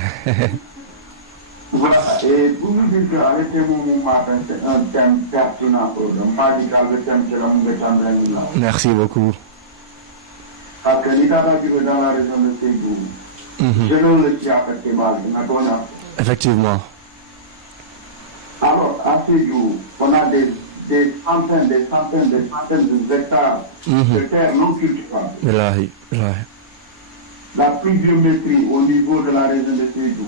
Voilà, et pour vous dire qu'arrêtez mon matin, c'est un thème pertinent pour le magical, le thème de la Mumbe là. Merci beaucoup. Parce que l'État va vivre dans la région de Ségou. Je ne le sais affecté mal, Effectivement. Alors, à Ségou, on a des centaines d'hectares de terres non cultivables. Billahi. La pluviométrie au niveau de la région de Ségou.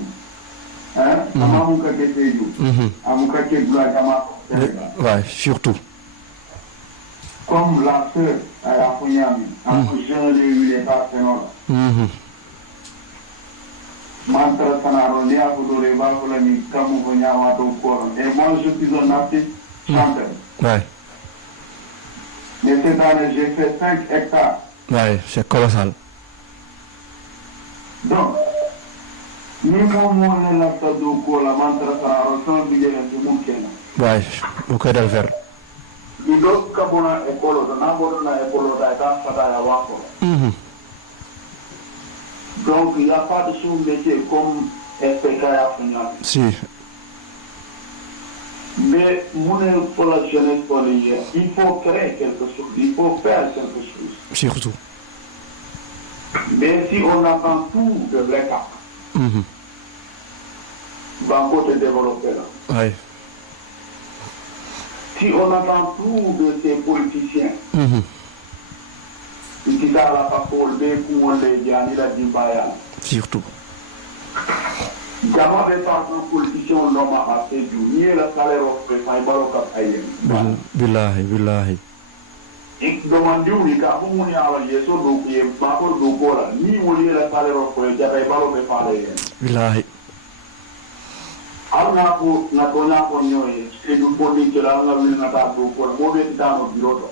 Ouais, surtout. Comme la sœur à la Founyami, en jeune et huile et pas Mantra Sanaro, Léa Boudoré, Bafolani, Kamou Founyama, et moi je suis un artiste chanteur. Ouais. Mais cette année, j'ai fait 5 hectares. Ouais, c'est colossal. Donc, ni mon la Sadoko, la Mantra Sanaro, sans billet de mon Kenya. Ouais, beaucoup de le faire. Il doit Kabona et Polo, de Nambona et Polo, d'Aïta, Fataya Wako. Donc, il n'y a pas de sous-métier comme SPK à Founyami. Si. Mais pour la jeunesse politique, il faut créer quelque chose, il faut faire quelque chose. Surtout. Mais si on attend tout de l'État, va côté développer là. Oui. Si on attend tout de ces politiciens, qui sont à la parole des coups, les Diani, la Dimbaya. Surtout. Jamais des parents politiciens n'ont pas assez du ni le salaire offert par les Barokas ailleurs. Billahi. Il demande où il y a un moyen à aller sur le pied, pas pour le cola, ni où il y a le salaire offert, il y a des Barokas par les Billahi. Alors, on a connu, c'est du politique là, on a vu notre cola, mauvais dans le bureau.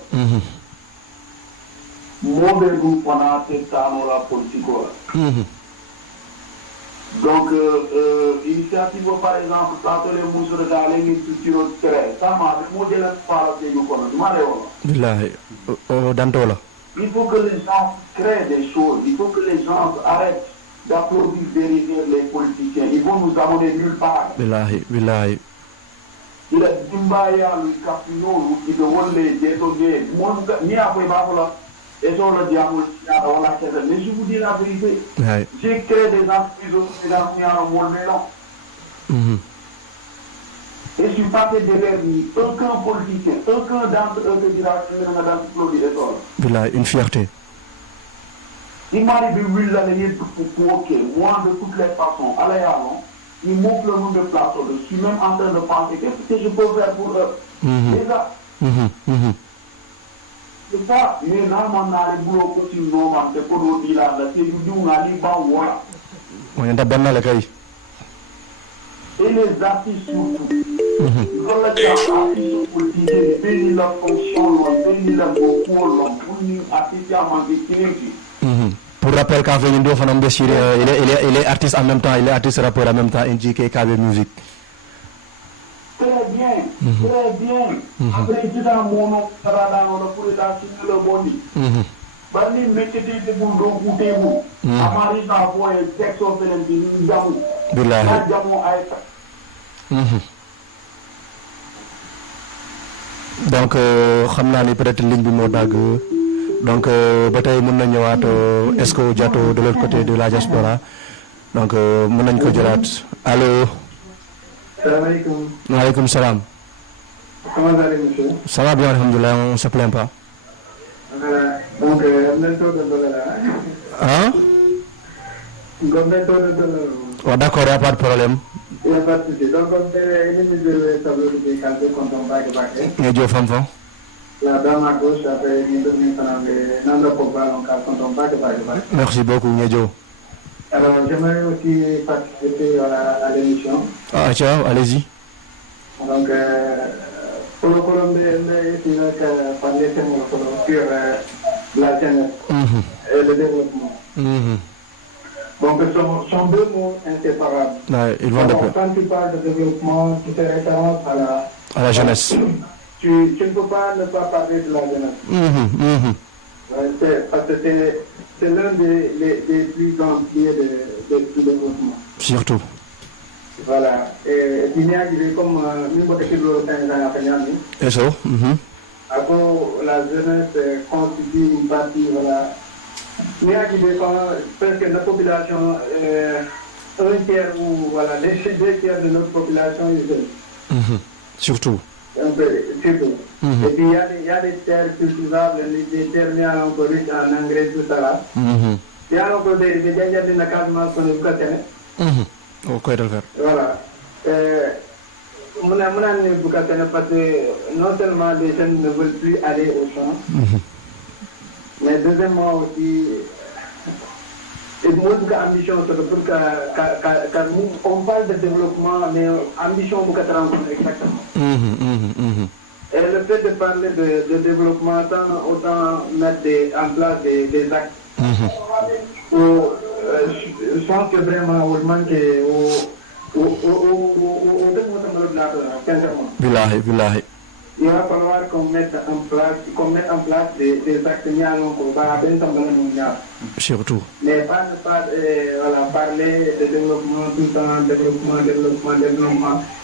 Mauvais groupe, on a fait ça dans la politique là. Donc, initiative par exemple, quand les mouches regardent les structures de terrain, ça m'a fait modèle par la Billahi. Dantola. Il faut que les gens créent des choses, il faut que les gens arrêtent d'applaudir derrière les politiciens. Ils vont nous amener nulle part. Billahi. Il a Zimbaya, le Capino, qui demande les détogés. Ni après Bafola. Et sur le diable, mais je vous dis la vérité. J'ai créé des entreprises au Sénégal, au Mélan. Et je suis passé derrière lui. Aucun politicien, aucun d'entre eux ne dira que je vais d'applaudir les autres. Billahi, une fierté. Il m'arrive de lui l'année pour OK. Moi, de toutes les façons, allez avant, il m'offre le nombre de places. Je suis même en train de penser qu'est-ce que je peux faire pour eux. Déjà. C'est ça, mais là, on a les boulots possibles, c'est pour nous dire là, c'est du on a les bancs, voilà. On est dans le cas. Et les artistes surtout. Ils ont les artistes politiques, ils bénissent leur fonction, ils bénissent leur beaucoup, pour nous assister à manger qui. Pour rappel, quand il est artiste en même temps, il est artiste rappeur en même temps, NJK KB Music. Très bien. Après, il dans mon nom, ça va dans pour les artistes le bondi. Bani mettez des boules d'eau ou des bouts. Amari ça voit un texte au fait de Jamou. Billahi. Jamou Aïta. Donc, xam naa ni peut-être ligne bi moo dagg donc ba tey mën na ñëwaat Esco Diato de l'autre côté de la diaspora donc mën nañ ko jëlaat allo. Salaamaaleykum. Waaleykum salaam. Comment allez, monsieur? Ça va bien, alhamdoulilah, on ne se plaint pas. Voilà, donc, am na taux de dollar. Hein? Comme na taux de dollar. Oh, d'accord, il n'y a pas de problème. Il n'y a pas de souci. Donc, comme ennemi de tableau de calcul quand on va débarquer. Ngejo Fanfan. La dame à gauche, après, il devient Nando Pogba, donc quand on va débarquer. Merci beaucoup, Ngejo. Alors, j'aimerais aussi participer à l'émission. Ah, tiens, allez-y. Donc, pour le Colombie, c'est une pandémie sur la jeunesse et le développement. Donc, sont deux mots inséparables. Ouais, ils vont de pair. Quand tu parles de développement, tu fais référence à la jeunesse. Tu ne peux pas ne pas parler de la jeunesse. Parce que c'est l'un des plus grands piliers du développement. Surtout. Voilà. Et puis, il y a comme nous, Et ça. Après, la jeunesse constitue une partie, voilà. Il y a presque la population, un tiers ou voilà, les 2 tiers de notre population est jeune. Surtout. Surtout. Et puis il y a des terres cultivables, des terres mis à encore riches en engrais, tout ça là. Il y a encore des gens qui ont voilà. Parce que non seulement les jeunes ne veulent plus aller au champ, mais deuxièmement aussi, et moi, ambition, car on parle de développement, mais ambition, pour qu'elle rencontre exactement. Et le fait de parler de développement, autant mettre en place des actes. Je pense que vraiment, on manque Billahi. Il va falloir qu'on mette en place des actes surtout. Mais pas voilà, parler de développement tout le temps, développement.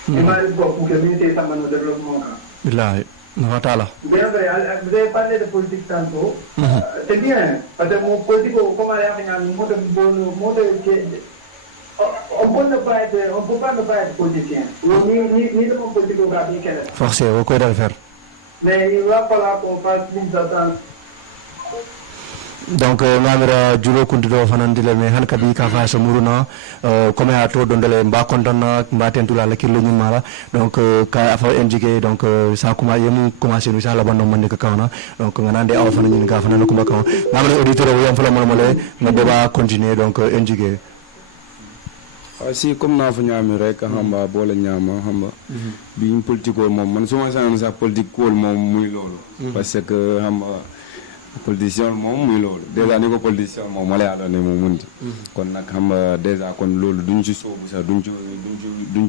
Et moi, pour que le ministère de développement. Billahi. Bien vrai, vous avez parlé de politique tantôt. C'est bien, parce que mon politique, comment on peut pas ne pas être politicien. Ni de mon politique au Gabin. Forcé, au quoi de le faire. Mais il va falloir qu'on fasse plus d'attention. Donc ngamira julo kundido fanandile me han kabi ka fa so muruna comme a to dondale mba kontona mba tentula la kirlo nyum mala donc ka afa NGK donc sa kuma yemu commencer nu sa la bonno man ka kawana donc nganande aw fana nyin ga fana ko ba kaw ngamra auditeur wo yam fala mo le na débat continuer donc NGK si comme naa fa ñaami rek xamba boole ñaama xamba bi ñu politique moom man suma sañoon sax politique kool moom muy loolu parce que xamba politicien moom muy loolu dèjà ni ko politicien moom ma lay àlloon ne moom munti kon nag xam nga dèjà kon loolu duñ ci soobu sax duñ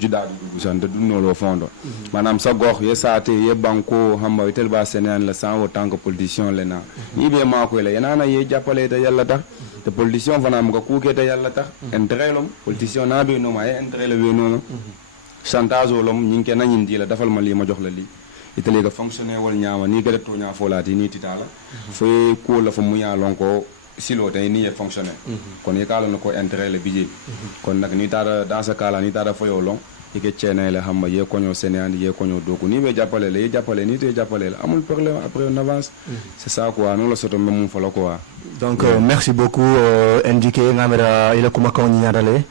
ci daal dugg sax te duñ nooloo fondo maanaam sa gox ye saate ye banko xam nga tel ba Sénégal la sans autant que politicien le na ni be maa koy la yenaana ye jàppale te yàlla tax te politicien fana mu ko kuukee te yàlla tax intérêt lom politicien naa be nooma ye intérêt la be nooma chantage lom ñi ngi ke nañin di la dafal ma lii ma jox la lii itali ga fonctionner wal ñaama ni ga to ñaa folati ni titala fay ko la fa mu ya lonko silo tay ni fonctionner kon ye kala ko intérêt le budget kon nak ni tada dans ce cas là ni tada fayo long ike cene le xam ye ko ñoo sénéand ye ko ñoo doku ni be jappalé le jappalé ni te jappalé amul problème après on avance c'est ça quoi non la soto même fa la quoi donc merci beaucoup NGK ngamira ile kuma ko nyaadale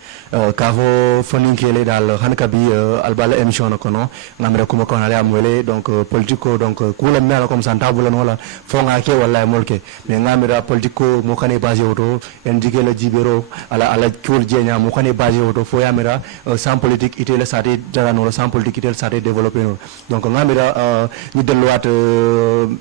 kavo foninkele dal hankabi albala émission na kono ngamira kuma ko na amwele donc politico donc kula mela comme ça tabula no la fonga ke wala molke mais ngamira politico mo kane basé auto NGK la jibero ala kul jenya mo kane basé auto fo yamira sans politique ité la sate dara no sans politique ité la sate développer no donc ngamira ñu deluat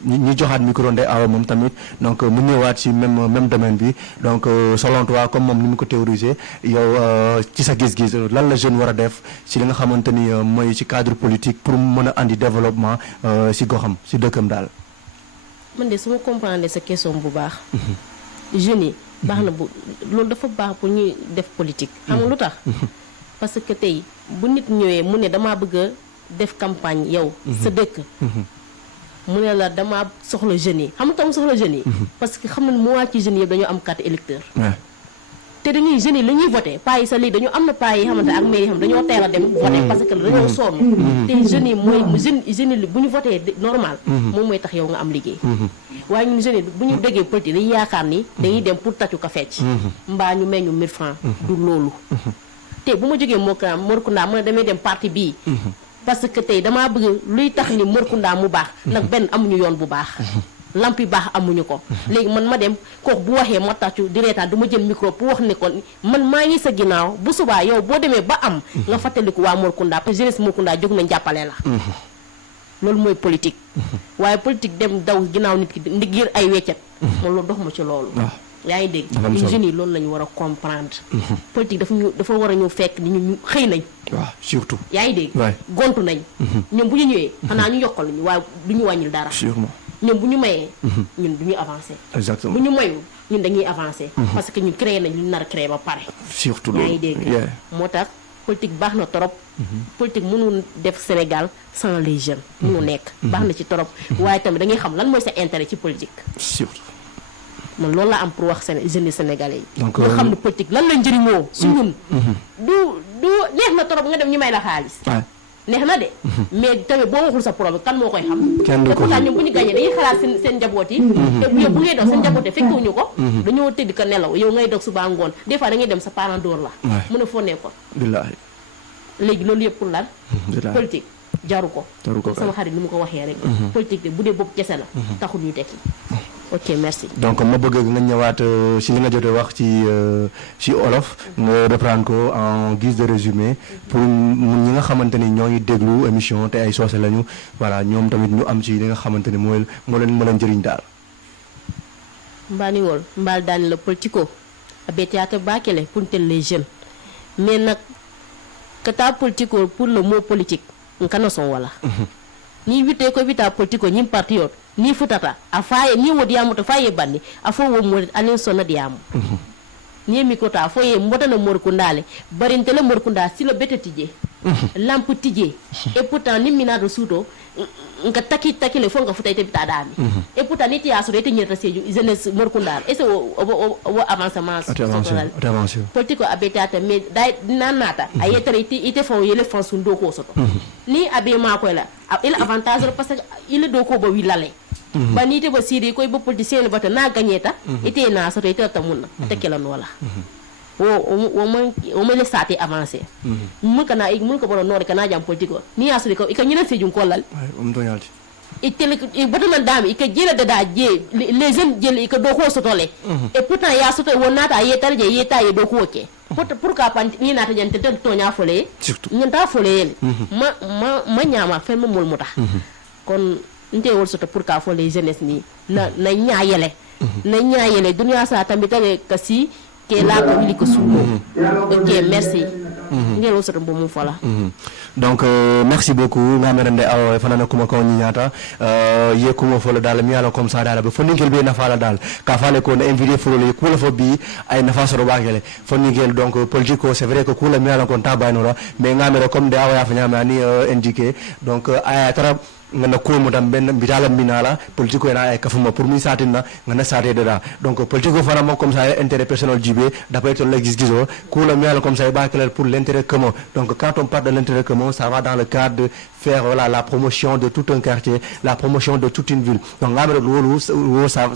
ñu joxat micro ndé aw mom tamit donc mu ñëwaat ci même domaine bi donc selon toi comme mom ni mu ko théoriser yow ci sa gis-gis lan la jeune wara def ci li nga xamanteni moy ci cadre politique pour mëna andi développement ci goxam ci dëkkam dal man de suma comprendre sa question bu baax jeune baxna bu loolu dafa baax pour ñuy def politique xam nga lutax parce que tay bu nit ñëwé mu né dama bëgg def campagne yow sa dëkk mu ne la dama soxla jeunes yi xam nga tam soxla jeunes yi parce que xam na mo ci jeunes yi dañu am carte électeur té dañuy jeunes yi lañuy voter paa yi sa li dañu am na paa yi xamante ak maire yi xam dañoo teel a dem voter parce que dañoo sonn té jeunes yi mooy jeunes yi bu ñu voter normal moom mooy tax yow nga am liggéey waaye ñun jeunes yi bu ñu déggee politique dañuy yaakaar ni dañuy dem pour tàccu ka fecc mbaa ñu meñu 1000 francs du loolu té bu ma jógee Morkunda mu ne damay dem parti bii parce que tey damaa bëgg luy tax ni Morkunda mu baax nag benn amuñu yoon bu baax lampi baax amuñu ko léegi man ma dem kooku bu waxee ma tàccu di reetaan du ma jël micro pour wax ne ko man maa ngi sa ginnaaw bu subaa yow boo demee ba am nga fàttaliku waa Morkunda parce que jeunesse Morkunda jóg nañ jàppale la loolu mooy politique waaye politique dem daw ginnaaw nit ki ngir ay weccet man loolu dox ma ci loolu yaa ngi dégg ñun jeunes yi loolu la ñu war a comprendre politique dafa war a ñëw fekk ni ñu xëy nañ waaw surtout yaa ngi dégg gontu nañ ñoom bu ñu ñëwee xanaa ñu yokkal ñu waaye du ñu wàññil dara sûrement ñoom bu ñu mayee ñun du ñu avancé exactement bu ñu mayul ñun dañuy avancé parce que ñun créé nañ lu nar a créé ba pare surtout yaa ngi dégg moo tax politique baax na trop politique mënul def Sénégal sans les jeunes mënu nekk baax na ci trop waaye tamit da ngay xam lan mooy sa intérêt ci politique surtout man loolu la am pour wax jeunes sénégalais yi donc ñu xam ne politique lan la njëriñoo si ñun du neex na trop nga dem ñu may la xaalis neex na de mais tamit boo waxul sa problème kan moo koy xam te pourtant ñoom bu ñu gagné dañuy xalaat seen njaboot yi te yow bu ngay dox seen njaboot yi fekkewuñu ko dañoo tëdd ko nelaw yow ngay dox suba ngoon des fois da ngay dem sa parent dóor la mën a foo nekkoon billaahi léegi loolu yëpp pour lan politique jaru ko sama xarit ni mu ko waxee rek politique de bu dee boobu kese la taxul ñu tekki ok merci donc ma bëgg nga ñëwaat si li nga jotee wax ci olof nga reprendre ko en guise de résumé pour ñi nga xamante ni ñoo ngi déglu émission te ay soose lañu voilà ñoom tamit ñu am ci li nga xamante ni moo leen mën a njëriñ daal mbaaniwol mbaal daani la politico abetiate bakele pour les jeunes mais nag kata politico pour le mot politique nkana son wala ni wite ko vita politico nyim patriot ni futata a faye ni wodi amuto faye bandi a fo wo mo anin sonna diamu ni mi ko ta fo ye mbotana mor ko ndale barintele mor ko nda silo bete tije lampe tije et pourtant ni minado suto nga taki le fo nga futay te bita dami et pourtant ni tiya so rete nyeta seju jeunesse mor ko ndal et c'est o avancement politico abetata mais day nanata ayetere ite fo yele fon sun do ko soto ni abe ma ko la il avantage parce que il do ko bo wilale banite bo siri koy bo politicien bata na gagneta ite na soto ite ta munna tekela no wala o mo le sati avancer mun ko bono nore kana jam politico ni asuri ko ikanyina sejun kolal to yalti itele botonan dami ika jela dada je les jeunes jeli ika do ko sotole et pourtant ya soto wonata yetar je yeta ye do ko ke pour ka pan ni nata jante tel to nya folé nyanta folé ma nyama fen mo mol muta kon nte wol soto pour ka folé jeunesse ni na nyaayele dunya sa tambitale kasi ke la ko wili ko suuno ok merci ngelo soto bo mu fala donc merci beaucoup ngamerande aw fanana kuma ko nyata ye kuma folo dal mi ala comme ça dal be foningel be nafala dal ka fale ko invité folo le kula fo bi ay nafa soro bagele foningel donc politico c'est vrai que kula mi ala ko tabano la mais ngamere comme de awa fa nyama ni indiqué donc ay tara ngana ko mo tam ben bitala minala politico ena ay kafuma pour mi satina ngana saté dada donc politico fana mo comme ça intérêt personnel jibé d'après ton l'exigiso kula mi ala comme ça ba clair pour l'intérêt commun donc quand on parle de l'intérêt commun ça va dans le cadre de faire voilà la promotion de tout un quartier la promotion de toute une ville donc ngamre lolu ça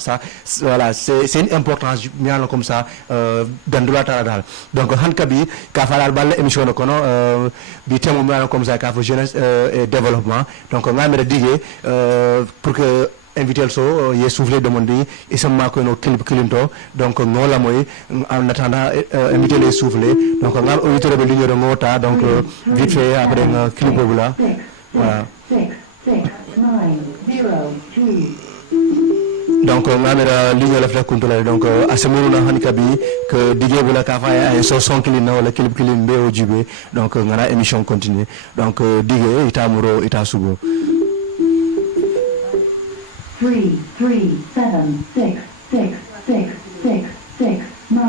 voilà c'est une importance mi ala comme ça dans de la dal donc hankabi ka falal balle émission no kono bi temo mi ala comme ça ka fo jeunesse et développement donc ngamre digé pour que invité so ye soufflé de mondi et ça ma ko no clip kilinto donc ngola moy en attendant invité les soufflés donc ngam auditeur be ligno de ngota donc vite fait après un clip là voilà donc ngamira ligno la fla contrôler donc asemuru na hanikabi que digé bula ka fa ay so son kilin wala clip kilin be o jibé donc ngara émission continue donc digé itamuro ita subo 3 3 7 6 6 6 6 6 9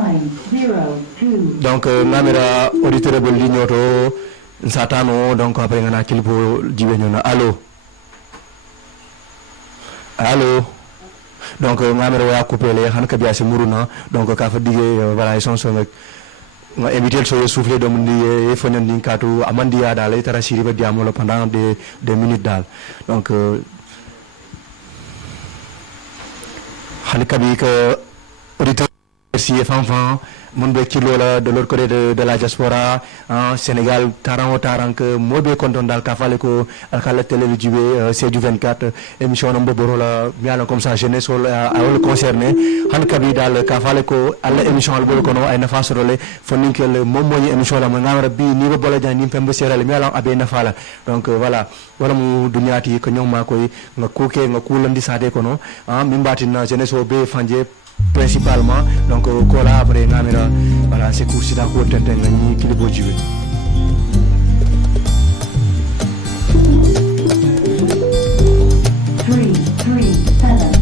0 2 donc mamira auditeur bo lignoto satano donc après ngana kilbo jibe nyona allo donc mamira wa couper les han kabiya se muruna donc ka fa digé voilà ils sont nga éviter so souffler de mundi e fonandi katu amandiya dal e tara siri ba diamolo pendant des minutes dal donc hanikabi que auditeur merci fanfan mon be kilo la de l'autre côté de la diaspora en Sénégal taran que mobe konton dal ka fale ko alkala télé le jibé c'est du 24 émission no boro la miala comme ça jeunesse a concerné hankabi dal ka fale ko alla émission al bolo kono ay nafa sorole foninkel mom moy émission la ngara bi ni bo bola jan ni pembe serale miala abe nafala donc voilà wala mu dunyati ko nyom ma koy nga koke nga kulandi sade kono min batina jeunesse o be fanje principalement donc kola après ngamira voilà c'est cool sita ko tente ngani kilibo jibe 337.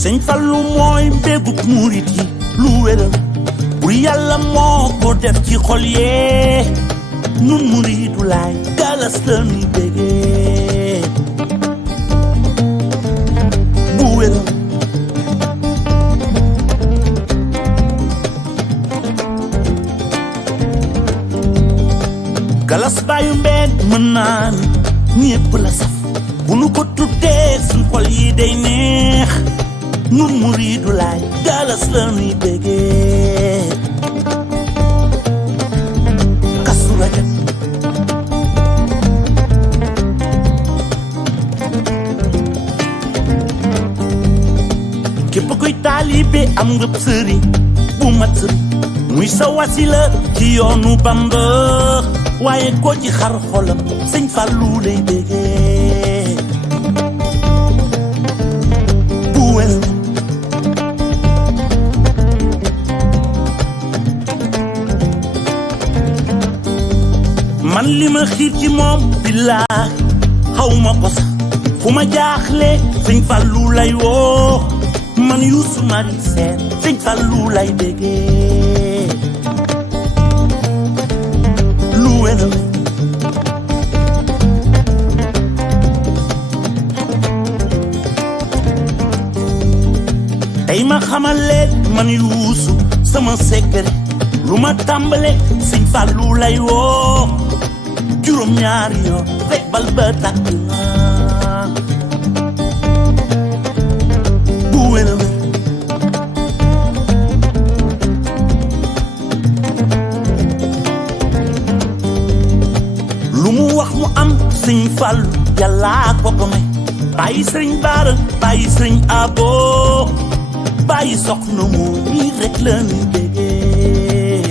Sëñ Fallu mooy mbégub murit yi lu wéral bu yàlla moo ko def ci xol yee nun muritu laay galas la nuy bégee bu wéral galas bàyyu mbeen mën naa ni ñépp la saf bu nu ko tuddee suñ xol yi day neex nun muridu laay galas la nuy bégee Kazu Rajab képp kuy taalibe am nga sëriñ bu mat sëriñ muy sa wasila ci yoonu Bamba waaye ko ci xar xolam Sëñ Fallu lay bégee bu wel man li ma xiir ci moom billaay xaw ma ko sax fu ma jaaxle Sëñ Fallu lay woo man Youssou Mari Sène Sëñ Fallu lay bégee lu wér tey ma xamal leen man Youssou sama secret lu ma tàmbale Sëñ Fallu lay woo juróom ñaari yoon fekk bal ba tàkk na bu wér wér lu mu wax mu am Sëñ Fallu yàlla ko ko may bàyyi Sëriñ Baara bàyyi Sëriñ Abo bàyyi soxna moo ñi rek la ñuy bégee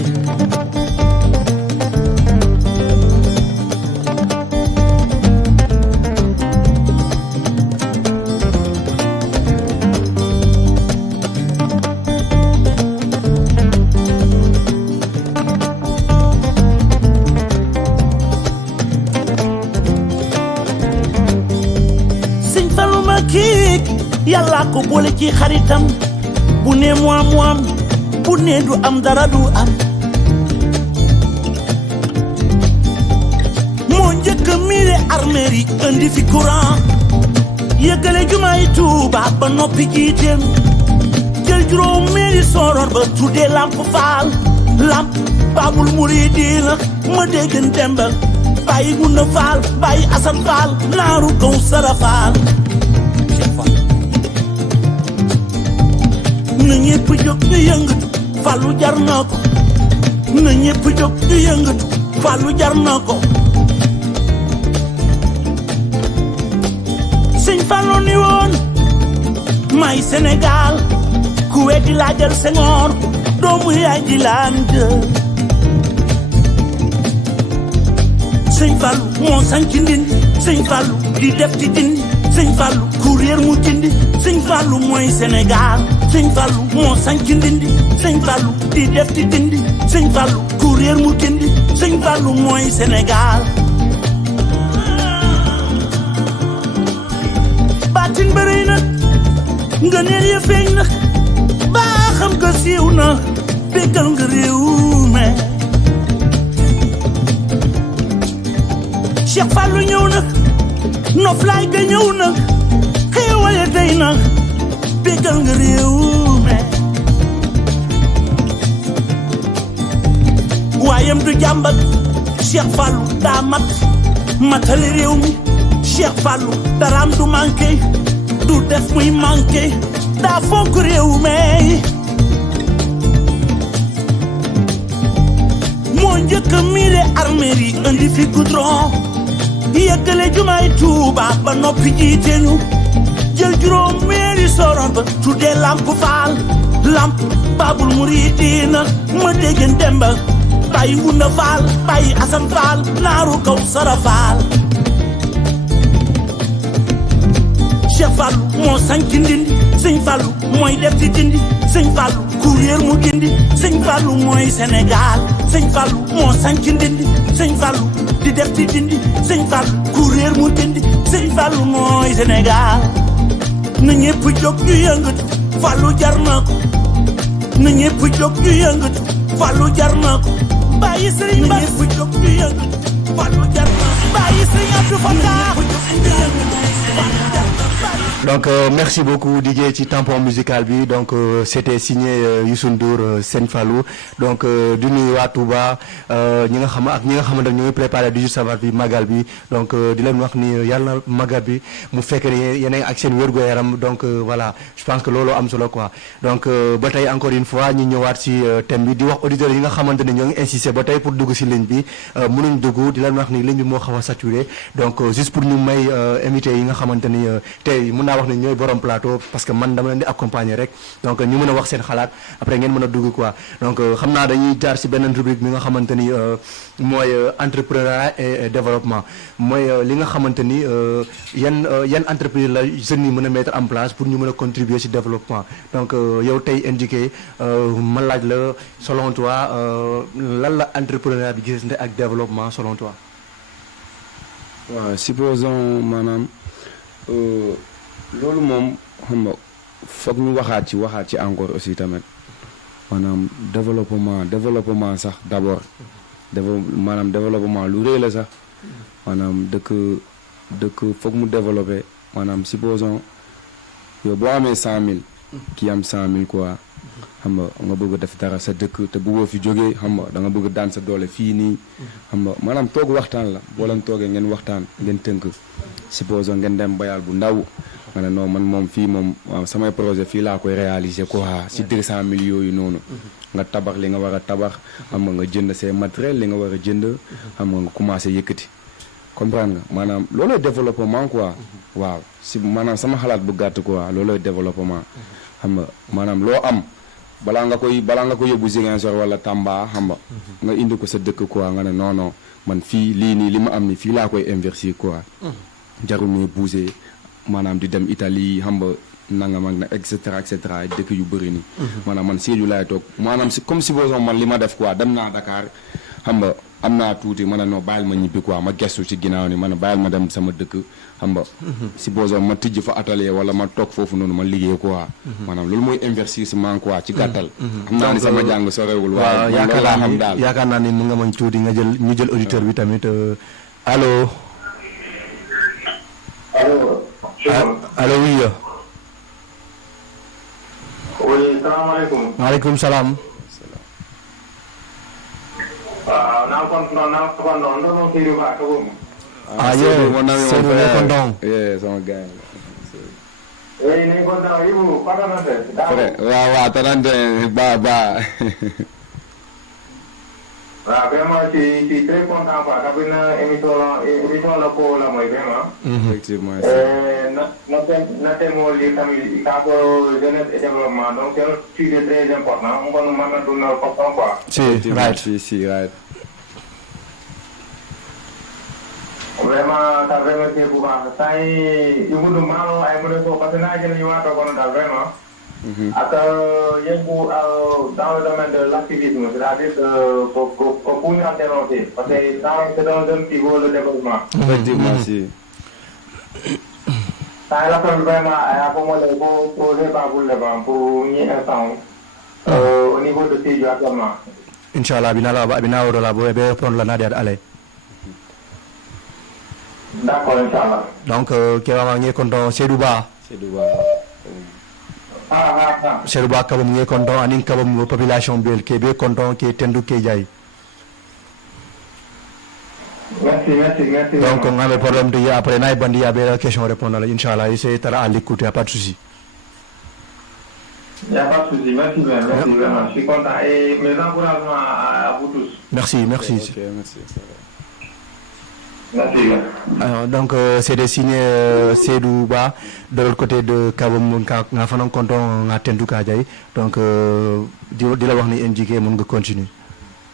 Sëñ Fallu ma kiik yàlla ko boole ci xaritam bu ne mu am bu ne du am dara du am moo njëkk a miire armeer yi indi fi courant yëggale jumaay Tuuba ba noppi jiiteem jël juróom meeri soror ba tuddee lamp faal lamp baabul muridiina ma déggan demba bàyyi Gunda Faal bàyyi Asan Faal naaru kaw sara faal na ñépp jóg ñu yëngatu Fallu jar na ko na ñépp jóg ñu yëngatu Fallu jar na ko Sëñ Fallu ni woon may Sénégal ku weddi laajal Senghor doomu yaay di land Sëñ Fallu moo sañ ci Ndindi Sëñ Fallu di def ci Dindi Sëñ Fallu ku réer mu Dindi Sëñ Fallu mooy Sénégal Sëñ Fallu moo sañ ci Ndindi Sëñ Fallu di def ci Dindi Sëñ Fallu ku réer mu Dindi Sëñ Fallu mooy Sénégal baatin bëri na nga neel ya feeñ na baa xam nga siiw na bégal nga réew me Cheikh Fallu ñëw na noflaay ga ñëw na xéewale day na bégal nga réew me waayam du jàmbat Cheikh Fallou daa matali réew mi Cheikh Fallou daraam du manqué du def muy manqué daa fonk réew me moo njëkk a miile armeer yi indi fi goudron yëggale jumaay Tuuba ba noppi jiite ñu jël juróom meeri soroon ba tuddee lamp faal lamp baabul muridiina ma déggen demba bàyyi ngunda faal bàyyi asan faal naaru kaw sara faal Cheikh Fallou moo sañci ndindi sëñ Fallou mooy def ci dindi sëñ Fallou kuréel mu gindi sëñ Fallou mooy Sénégal sëñ Fallou moo sañci ndindi sëñ Fallou di def ci dindi sëñ Fallou kuréel mu gindi sëñ Fallou mooy Sénégal na ñépp jóg ñu yëngatu Fallou jar na ko na ñépp jóg ñu yëngatu Fallou jar na ko bàyyi sëriñ Bass na ñépp jóg ñu yëngatu Fallou jar na ko bàyyi sëriñ Abdou Fatah donc merci beaucoup DJ ci tampon musical bi donc c'était signé Youssou Ndour Sëñ Fallou donc di nuyu waa Touba ñi nga xam ak ñi nga xamante ne ñooy préparé 18 safar bi magal bi donc di leen wax ni yàlla na magal bi mu fekk ne yeneen ak seen wérgu yaram donc voilà je pense que loolu am solo quoi donc ba tey encore une fois ñu ñëwaat ci thème bi di wax auditeurs yi nga xamante ne ñoo ngi insisté ba tey pour dugg ci ligne bi mënuñ dugg di leen wax ni ligne bi moo xaw a saturé donc juste pour ñu may invité yi nga xamante ni tey mën naa wax ne ñooy borom plateau parce que man dama leen di accompagner rek donc ñu mën a wax seen xalaat après ngeen mën a dugg quoi donc xam naa dañuy jaar ci beneen rubrique bi nga xamante ni mooy entrepreneuriat et développement mooy li nga xamante ni yan entreprise la jeunes yi mën a mettre en place pour ñu mën a contribuer ci développement donc yow tey indiqué ma laaj la selon toi lan la entrepreneuriat bi gis ak développement selon toi. waaw supposons maanaam loolu moom xam nga foog ñu waxaat ci encore aussi tamit maanaam développement sax d'abord maanaam développement lu rëy la sax maanaam dëkk foog mu développer maanaam supposons yow boo amee 100 000 kii am 100 000 quoi xam nga bëgg a def dara sa dëkk te bëggoo fi jógee xam nga da nga bëgg daan sa doole fii nii xam nga maanaam toog waxtaan la boo leen toogee ngeen waxtaan ngeen tënk supposons ngeen dem bayal bu ndaw nga ne non man moom fii moom samay projet fii laa koy réaliser quoi si 200 000 yooyu noonu nga tabax li nga war a tabax xam nga jënd say matériel li nga war a jënd xam nga commencé yëkkati comprendre nga maanaam loolooy développement quoi waaw si maanaam sama xalaat bu gàtt quoi loolooy développement xam nga maanaam loo am balaa nga ko yóbbu Ziguinchor wala Tamba xam nga indi ko sa dëkk quoi nga ne non man fii lii nii li ma am ni fii laa koy investir quoi jarul ne bouger maanaam di dem Italie xam nga nangam ak na et cetera dëkk yu bëri nii maanaam man Sédhiou laay toog maanaam si comme supposons man li ma def quoi dem naa Dakar xam nga am naa tuuti ma ne non bàyyil ma ñibbi quoi ma gestu ci ginnaaw ni ma ne bàyyil ma dem sama dëkk xam nga supposons ma tijj fa atelier wala ma toog foofu noonu ma liggéey quoi maanaam loolu mooy investissement quoi ci gàttal xam naa ni sama jàng sorewul waaye loolu laa xam daal yaakaar naa ni mu nga mañ tuuti ñu jël auditeur bi tamit allo allo oui. oui salaamaaleykum. maaleykum salaam. waaw naa ko ndon Seydou Ba ka boobu. Seydou ne ko ndon. sama gars yi ne ko ndon yibu patanante. waaw tanante ba waaw vraiment je suis très content quoi parce que émission la ko la mooy vraiment. effectivement. na thème li tamit kaa ko jeunesse et développement donc c'est un sujet très important mu kon mën na dund comme quoi. si right. vraiment ça remercie bu baax saa yi yu gudd maanaam ay mu ne ko parce que naa jël ñu waatoo ko daal vraiment. ak yëngu dans le domaine de l'activisme, c'est-à-dire que pour ñu interroger parce que c'est un jeune qui veut le développement. Effectivement, si. Ça la fait vraiment à accommoder pour projet par pour le vent pour ñi instant au niveau de Sédhiou actuellement. Inch'Allah, bina woro la bo be prendre la nadia ale. D'accord, Inch'Allah. Donc Kebama ngi content Seydou Ba Seydou Ba kabam ngi content anin kabam population bel ke be content ke tendu ke jay. Merci. Donc on a le problème de après naay bandi ya be la question répondre Inch'Allah essayer tara à l'écoute, y a pas de souci. Il n'y a pas de souci, merci vraiment. Je suis content et mes encouragements à vous tous. Merci. Merci. Merci. Alors, donc c'est des signes Seydou Ba de l'autre côté de Kabam nga fanan content nga tendu ka jay. Donc di la wax ni indiqué mën nga continuer.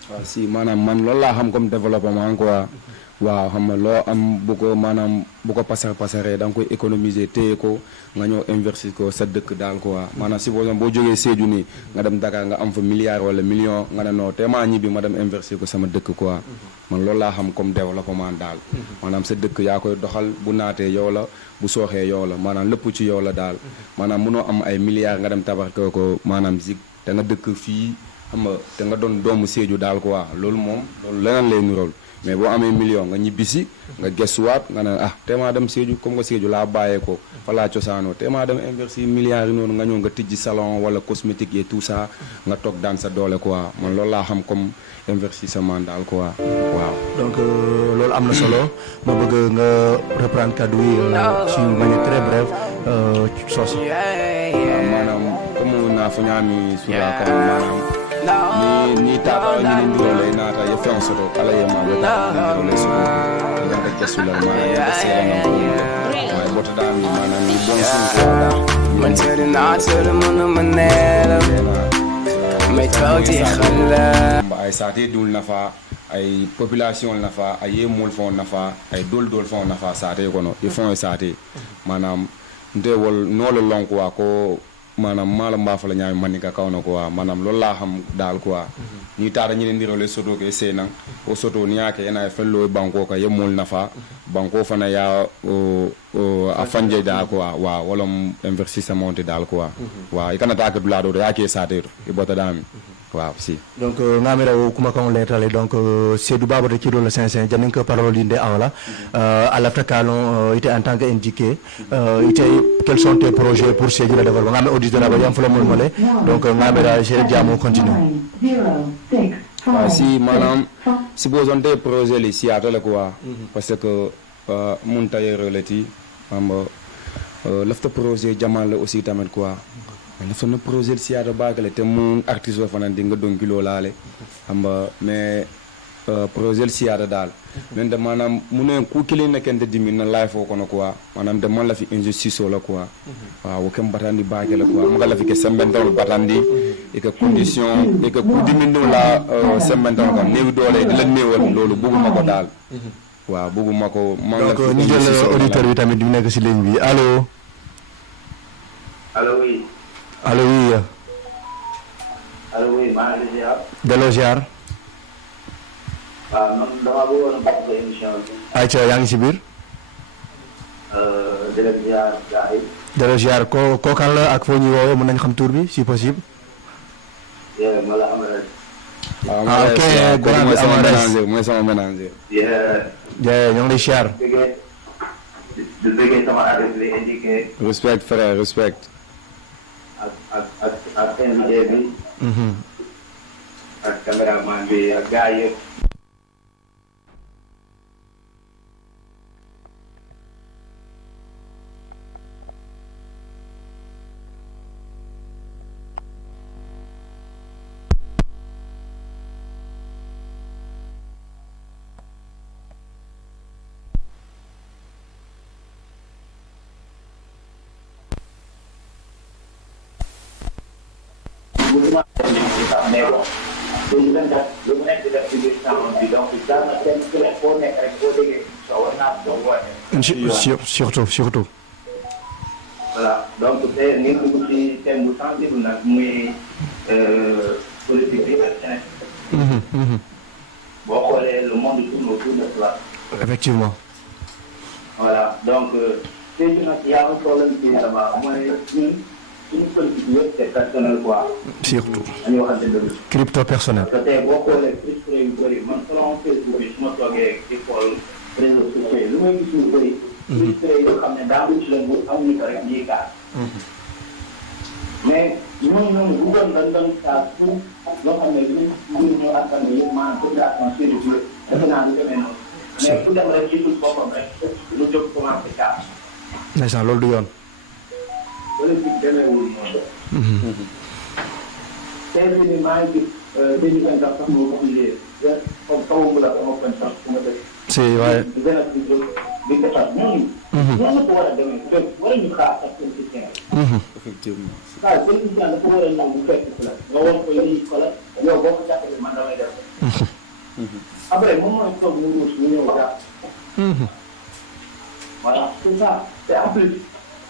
waaw si maanaam man loolu laa xam comme développement quoi waaw xam nga loo am bu ko maanaam bu ko pasaree da nga koy économiser téye ko nga ñëw investir ko sa dëkk daal quoi maanaam si boo jógee Sédhiou nii nga dem Dakar nga am fa milliard wala million nga ne non te maa ñibbi ma dem investir ko sama dëkk quoi man loolu laa xam comme développement daal maanaam sa dëkk yaa koy doxal bu naatee yow la bu sooxee yow la maanaam lépp ci yow la daal maanaam mënoo am ay milliards nga dem tabax ko maanaam zig te nga dëkk fii xam nga te nga doon doomu Sédhiou daal quoi loolu moom loolu leneen lay nirool mais boo amee million nga ñibbisi nga gëstuwaat nga ne te maa dem Sédhiou comme nga Sédhiou laa bàyyee ko fa laa cosaanoo te maa dem investir milliards yi noonu nga ñëw nga tijji salon wala cosmétique et tout ça nga toog daan sa doole quoi man loolu laa xam comme investissement daal quoi waaw. Donc loolu am na solo ma bëgg nga reprendre kaddu yi ci manière très brève soos. maanaam comme naa fu ñaami sura kan maanaam ni tata ni ndole nata ye fen soto ala ye ma beta ndole so ga ta kesula ma ya sera na ko ma bota dam ni manam ni bon sun ko da man tere na tere mun manela may tawti khalla ay sati dul nafa ay population nafa ay mol fon nafa ay dol fon nafa sati ko no e fon sati manam ndewol nolo lon ko ko manam mala mbafa la ñaami manika kawna ko wa manam loolu laa xam daal quoi ñi taara ñi leen dirole soto ke seenang o soto ni yake ena fello banko ka yemol nafa banko fana ya a fanje da quoi wa wala investissement daal quoi wa ikana ta ka dula do yake sateto e bota dami waaw si donc ngamira o kuma kan letale donc Seydou Ba de kilo le 500 janin ko parole inde awla à l'africanon était en tant que indiqué quels sont tes projets pour Sédhiou le développement ngam auditeur ba yam fula mol molé donc ngamira je jamu continue si manam si bozon des projets li si atale quoi parce que mun tayer relati am lafta projet jamal aussi tamet quoi dafa na projet si ata bagale te mu artiste wa fanan di nga don kilo laale amba mais projet si ata dal men de manam mu ne ku kili na kende dimi na life ko no quoi manam de man la fi injustice la quoi waaw kam batandi bagale quoi mu la fi ke sembendol batandi et que condition et que ku dimi no la sembendol ko neew doole di la neewal lolu buguma ko dal waaw buguma ko man la donc ñu jël auditeur bi tamit di nekk ci ligne bi allo oui. Allo oui. Allo oui, maa ngi lay ziar. Delloo ziar. waaw man damaa bëggoon a bokk ci émission bi. ayca yaa ngi si biir. delloo ziar gars yi. Delloo ziar ko kan la ak foo ñuy woowee mën nañ xam tur bi si possible. ma la Amares. ok grand bi Amares mooy sama ménager. ñoo ngi lay ziar. di bëggee sama adresse bi indiqué. respect frère respect. ak invité bi. ak caméraman bi ak gars yëpp. surtout. Voilà, donc c'est ni dugg ci thème bu sensible nag muy politique bi ak Sénégal. boo xoolee le monde tourne autour de cela. Effectivement. Voilà, donc c'est qu'il y a un problème qui est là-bas. Mooy suñu politique yëpp c'est personnel quoi. Surtout. dañuy waxante dëgg. Crypto personnel. Parce que tey boo xoolee crypto yu bëri man selon Facebook bi su ma toogee di xool réseaux sociaux yi lu may gis lu bëri. ministère yoo xam ne daa wut leen bu amuñu ko rek ñuy gaar. mais ñooñu bu doon dañ doon saa suuf loo xam ne ñun ñoo askan wi yëpp maanaam population Sédhiou defe naa du demee noonu. mais ku dem rek gisul boppam rek lu jóg commencé gaar. ndeysaan loolu du yoon. wala bi demeewul noonu. tey jii nii maa ngi gis dégg nga sax sax moo ko liggéey comme tawu mu la sama koñ sax su ma def. si waaye. benn bi jóg di defar ñooñu. ñooñu ko war a demee te war ñu xaar ak seen système. effectivement. waaw seen système dafa war a ñëw bu fekk si la nga war ko lii ko la yow boo ko jàppalee man damay def. après moom mooy toog mu ruus mu ñëw jàpp. voilà c'est ça te en plus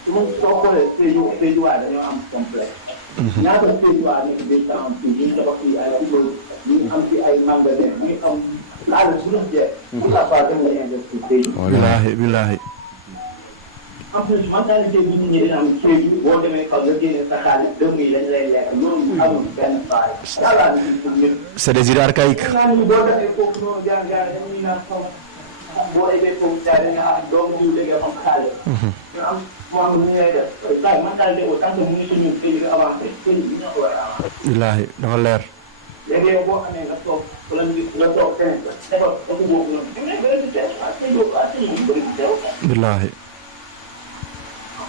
su ma soo xoolee Sédhiou waaye dañoo am complexe. ñaata Sédhiou waaye nekk des temps fii ñu tabax fii ay immeuble ñu am fi ay magasin ñu am xaalis bu dul jeex. pour la part dem la investir Sédhiou. billaahi billaahi. en plus mentalité bi nit ñi dina am Sédhiou boo demee kaw nga génne sa xaalis dëmm yi dañ lay lekk loolu amul benn faay. yàlla na ci pour nit. c'est des idées archaïques. boo defee foofu noonu jaar dañuy naan xaw boo eggee foofu jaar dañuy am doomu jiw léegi am xaalis. ñu am moo am lu ñu lay def. waaye mentalité boobu tant que mu ngi suñu Sédhiou nga avancé Sédhiou bi ñoo ko war a avancé. billaahi dafa leer. léegi yow boo xamee nga toog wala nga toog feneen ba defar dafa boobu noonu. fi mu nekk bëri na teew ah Sédhiou ah Sédhiou bëri na teew. billaahi.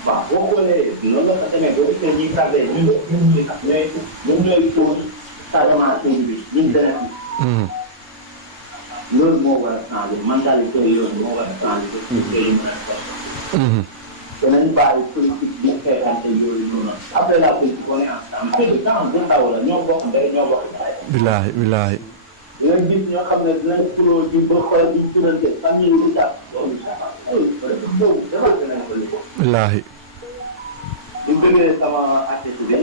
waaw boo xoolee loolu la ko demee boo gisee ñuy tardé ñun ñooy tuur changement Sédhiou bi ñun dana loolu moo war a changé mentalité yooyu moo war a changé ba suñu kër yi mën a def. te nañ bàyyi politique bi fekkante yooyu noonu après la politique on est ensemble peu de temps bu ndaw la ñoo bokk ndey ñoo bokk baay. billaahi billaahi. dinañ gis ñoo xam ne dinañ turoo ji ba xool di turante famille yi di jàpp loolu boobu defal dinañ ko liggéey. billaahi. di bëggee sama artiste bi.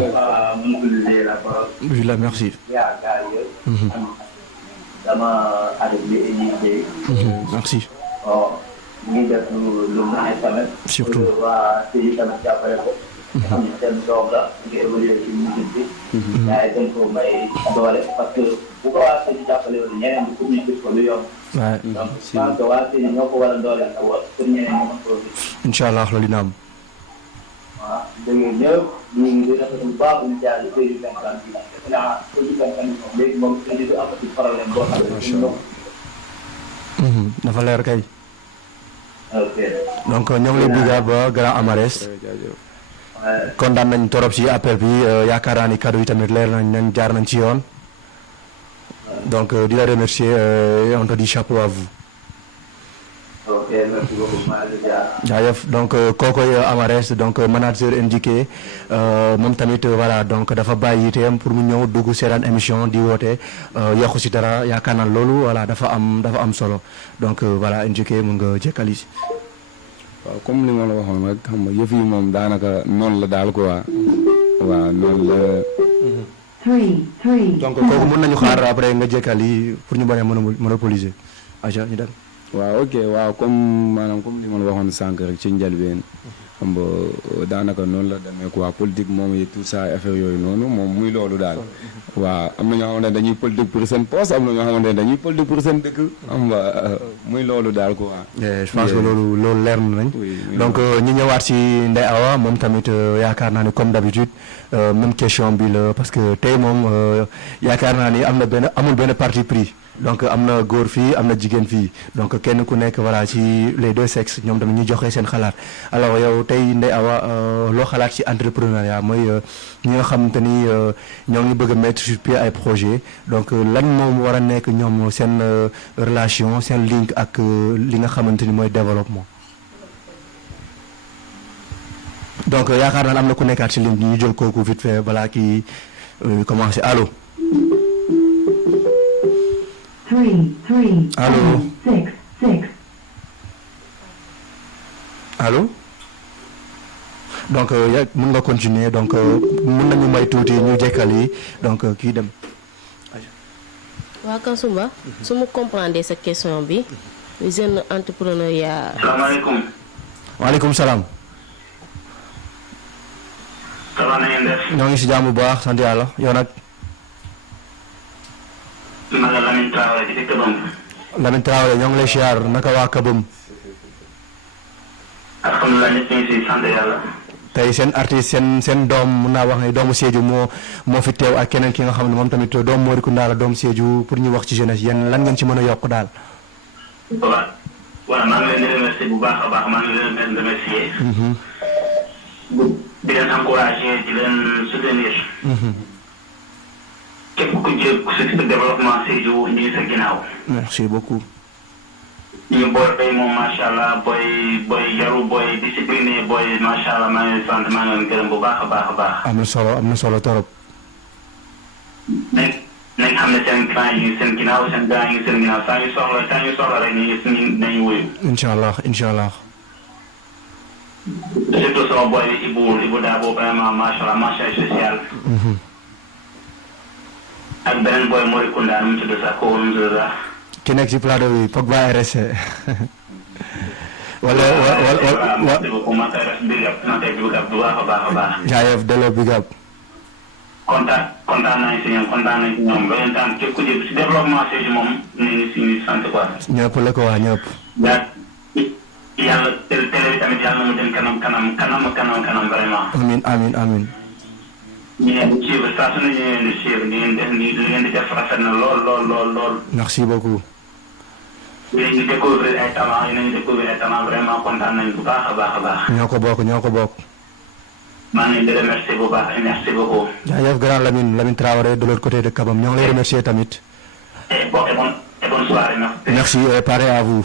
dafa mobiliser la parole. Billah merci. yaakaar yëpp. dama artiste bi initié. merci. ñu ngi def lu naaj tamit. surtout waa Sédhiou tamit jàppale ko. xam ne seen doom la ngi évolué ci musique bi. yaa ngi gën ko may doole parce que bu ko waa Sédhiou jàppale woon ñeneen ñi pour ñu gis ko lu yomb. waay donc je pense que waa Sédhiou ñoo ko war a doole ak war pour ñeneen ñi mën koo gis. incha allah loolu dina am. waaw dégg nga ñëpp ñu ngi di rafetlu bu baax ñu jaar Sédhiou 50 bi. naa Sédhiou 50 moom léegi moom Sédhiou du amati problème boo xam ne. dafa leer kay. ok. donc ñoo ngi lay bigga ba Grand Amares. kontaan nañ torop ci appel bi yaakaar naa ni cadeau yi tamit leer nañ jaar nañ ci yoon. donc di la remercier on te dit chapeau à vous. ok merci beaucoup maa ngi jaar. jaajëf donc kookoy Amares donc manager NJK moom tamit voilà donc dafa bàyyi itam pour mu ñëw dugg seetaan émission di woote yokku ci dara yaakaar naa loolu voilà dafa am solo donc voilà NJK mun nga jekkali si. waaw comme li ma la waxoon rek xam nga yëf yi moom daanaka noonu la daal quoi. waaw noonu la. donc kooku mën nañu xaar après nga jekkali pour ñu bañ a monopoliser aja ñu dem. waaw ok waaw comme maanaam comme li ma la waxoon sànq rek ci njëlbeen xam nga daanaka noonu la demee quoi politique moom yi tout ça affaire yooyu noonu moom muy loolu daal. waaw am na ñoo xamante ne dañuy politique pour seen poste am na ñoo xamante ne dañuy politique pour seen dëkk. xam nga muy loolu daal quoi. je pense que loolu leer na nañ. donc ñu ñëwaat si Ndeye Awa moom tamit yaakaar naa ni comme d'habitude même question bi la parce que tey moom yaakaar naa ni amul benn parti pris. donc am na góor fii am na jigéen fii donc kenn ku nekk voilà ci les deux sexes ñoom tamit ñu joxe seen xalaat alors yow tey Ndeye Awa loo xalaat ci entrepreneuriat mooy ñi nga xamante ni ñoo ngi bëgg a mettre sur pied ay projet donc lan moom war a nekk ñoom seen relation seen link ak li nga xamante ni mooy développement. donc yaakaar naa am na ku nekkaat ci ligne bi ñu jël kooku vite fait balaa kii commencé allo. 3, 3, Allô? 6, 6. Allô? donc mën nga continuer donc mën nañu may tuuti ñu jekkali donc kii dem. waa Kasumba su ma comprendre sa question bi jeune entrepreneuriat. salaamaaleykum. waaleykum salaam. ça va na ngeen def. ñoo ngi si jàmm bu baax sant yàlla yow nag. man la Lamine Traoré ci dëkk Kabam. Lamine Traoré ñoo ngi lay siyaar naka waa Kabam. alhamdulilah ñëpp ñu ngi si sant yàlla. tey seen artiste seen doom mun naa wax ne doomu Sédhiou moo fi teew ak keneen ki nga xam ne moom tamit doomu Moricounda la doomu Sédhiou pour ñu wax ci jeunesse yéen lan ngeen ci mën a yokk daal. waaw maa ngi leen di remercier bu baax a baax maa ngi leen di remercier. di leen encourager di leen soutenir. képp ku jël si développement Sédhiou ñu ngi sa ginnaaw. merci beaucoup. ñu booy moom macha allah booy yaru booy discipliné booy macha allah maa ngi sant maa ngi leen gërëm bu baax a baax a baax. am na solo torop. nañ xam ne seen client yi seen ginnaaw seen gars yi seen ginnaaw saa ñu soxla rek ñu ngi nañu wuyu. incha allah. surtout sama boy bi Ibou Dabo vraiment macha allah mention spéciale. ak beneen boy Moricounda nu mu tudd sax kooku nu mu tudd sax. ki nekk ci plateau bi Pogba RSC. wala. merci beaucoup man tey rek big up bu baax a baax a baax. jaayef delloo big up. kontaan nañ si ñoom beneen temps képp ku jëm si développement Sédhiou moom ñu ngi si sant quoi. ñëpp la ko waa ñëpp. yàlla télé bi tamit yàlla na mu dem kanam vraiment. amiin. ñu ngeen di suivre saa su ne ñu ngeen di suivre li ngeen di def rafet na lool. merci beaucoup. yéen ñu découvrir ay talent vraiment kontaan nañ bu baax a baax. ñoo ko bokk. maa ngi leen di remercier bu baax merci beaucoup. jaajëf grand Lamine Traoré de l'autre côté de Kabam ñoo ngi lay remercier tamit. et bonne soirée merci et pareil à vous.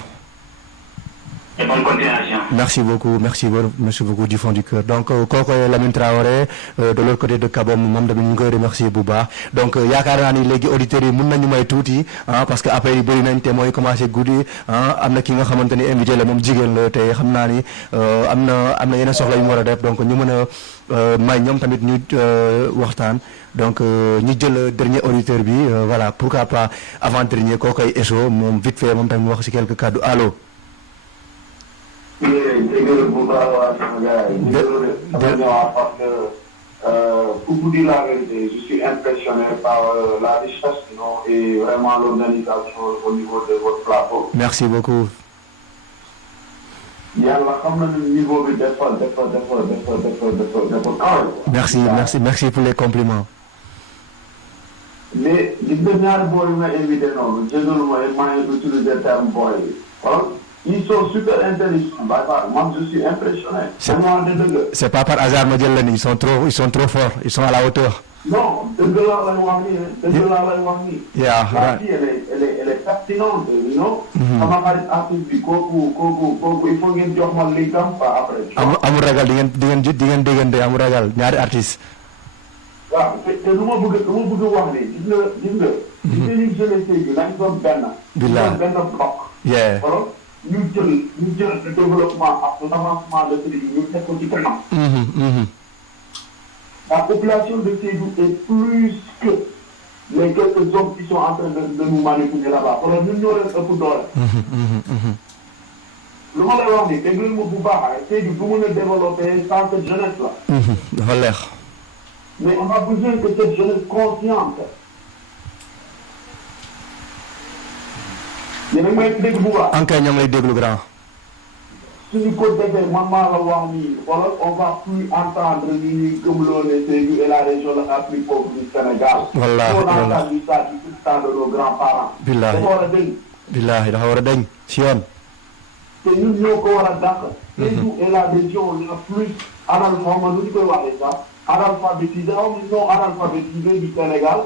et bonne continuation. merci beaucoup du fond du cœur donc kooku Lamine Traoré de l'autre côté de Kabam moom tamit ñu ngi koy remercier bu baax donc yaakaar naa ni léegi auditeurs yi mun nañu may tuuti parce que après yi bëri nañ te mooy commencé guddi am na ki nga xamante ni invité la moom jigéen la te xam naa ni am na yeneen soxla yu mu war a def donc ñu mën a may ñoom tamit ñu waxtaan donc ñu jël dernier auditeur bi voilà pourquoi pas avant dernier kooku ay Esso moom vite fait moom tamit mu wax ci quelques kàddu allo. dégg bu baax waa sama gars yi. dama ñëwaat parce que pour vous dire la vérité je suis impressionné par la richesse et vraiment l'organisation au niveau de votre plateau. merci beaucoup. yàlla xam na ne niveau bi dafa kaw. merci pour les compliments. mais gis nga ñaari boy yu ma invité noonu jégalu ma maa ngi utiliser terme boy ils sont super intelligents. Moi, je suis impressionné. C'est pas par hasard, ils sont trop forts. Ils sont à la hauteur. Non, Yeah, right. Elle est pertinente, you know. Il faut ngeen jox ma li tam pas après. Amul ragal di ngeen déggante amul ragal ñaari artiste. waaw te lu ma bëgg wax ne gis nga ñu jeunesse bi nañ doon benn. Billah. benn bloc. Yeah. ñu jël le développement ak l'avancement de Sédhiou ñu teg ko ci kanam. La population de Sédhiou est plus que les quelques hommes qui sont en train de nous manipuler là-bas. Alors ñun ñoo leen ëpp doole. lu ma lay wax nii déglu ma bu baax Sédhiou bu mën a développer sans cette jeunesse là. dafa leer. Mais on a besoin que cette jeunesse consciente. yéen a ngi may dégg bu baax. en ñoom lay déglu grand. suñu ko defee man maa la wax nii wala on va plus entendre ni ñuy gëmloo ne Sédhiou est la région la plus pauvre du Sénégal. wallaahi on a entendu ça du temps de nos grands-parents. billaahi dafa war a dañ. billaahi dafa war a dañ si yoon. te ñun ñoo ko war a dàq. Sédhiou est la région la plus analphabète nu ñu koy waxee sax analphabétisée non analphabétisée du Sénégal.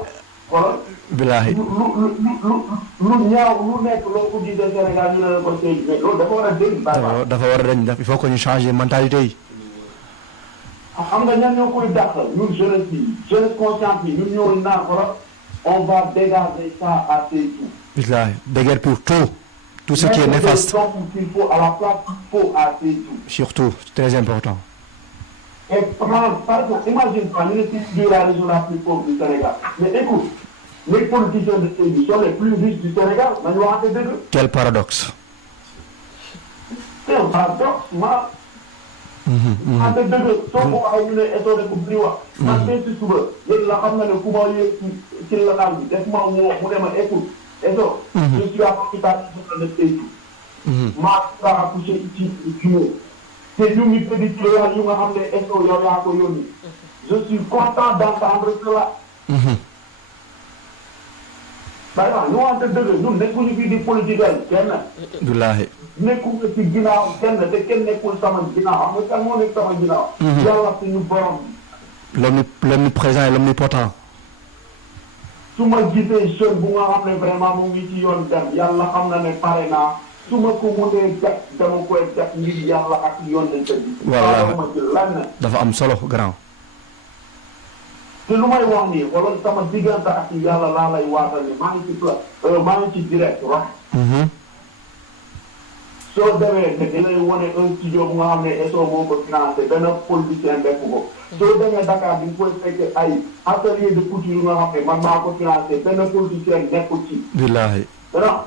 voilà. billaahi. lu ñaaw lu nekk loo ko gisee Sénégal ñu ne la ko Sédhiou mais loolu dafa war a dégg. dafa war a dañ il faut que ñu changer mentalité yi. xam nga ñan ñoo koy dàq ñun jeunesse consciente yi ñun ñoo naan wala on va dégager ça à Sédhiou. billaahi déguerpir tout ce qui est néfaste. Il faut à la place qu'il faut à Sédhiou. surtout très important. Et prendre, par exemple, imagine-toi, nous sommes la région la plus pauvre du Sénégal. Mais écoute, les politiciens de Sédhiou sont les plus riches du Sénégal. Quel paradoxe. C'est un paradoxe, moi. En fait, soo ko waxee ñu ne état de coupe wax. man tey si suba yéen la xam na ne ku ma yëg ci local bi def ma woo mu ne ma écoute état. je suis à partir de Sédhiou. maa ngi accouché ci te ñu ngi tëdd ci yoon yu nga xam ne est-ce que yow yaa ko yónni je suis content d'entendre cela. Vraiment ñu wante dëgg ñun nekkuñu fii di politique kenn. Wallaahi. nekkuma ci ginnaaw kenn te kenn nekkul sama ginnaaw xam nga kan moo nekk sama ginnaaw. yàlla suñu borom. l'omniprésent et l'omnipotent. su ma gisee jeune bu nga xam ne vraiment mu ngi ci yoon dem yàlla xam na ne pare naa su ma ko mënee def dama koy def ngir yàlla ak yoon nañ ko gis. Wallaahi ma ci lenn. dafa am solo grand. te lu may wax nii wala sama diggante ak yàlla laa lay waatal ni maa ngi ci direct wax. soo demee te di lay wane un studio bu nga xam ne ESO moo ko financé benn politicien def ko. soo demee Dakar bi nga koy fekk ay atelier de couture yu nga xam ne man maa ko financé benn politicien nekkul ci. Wallaahi. vraiment.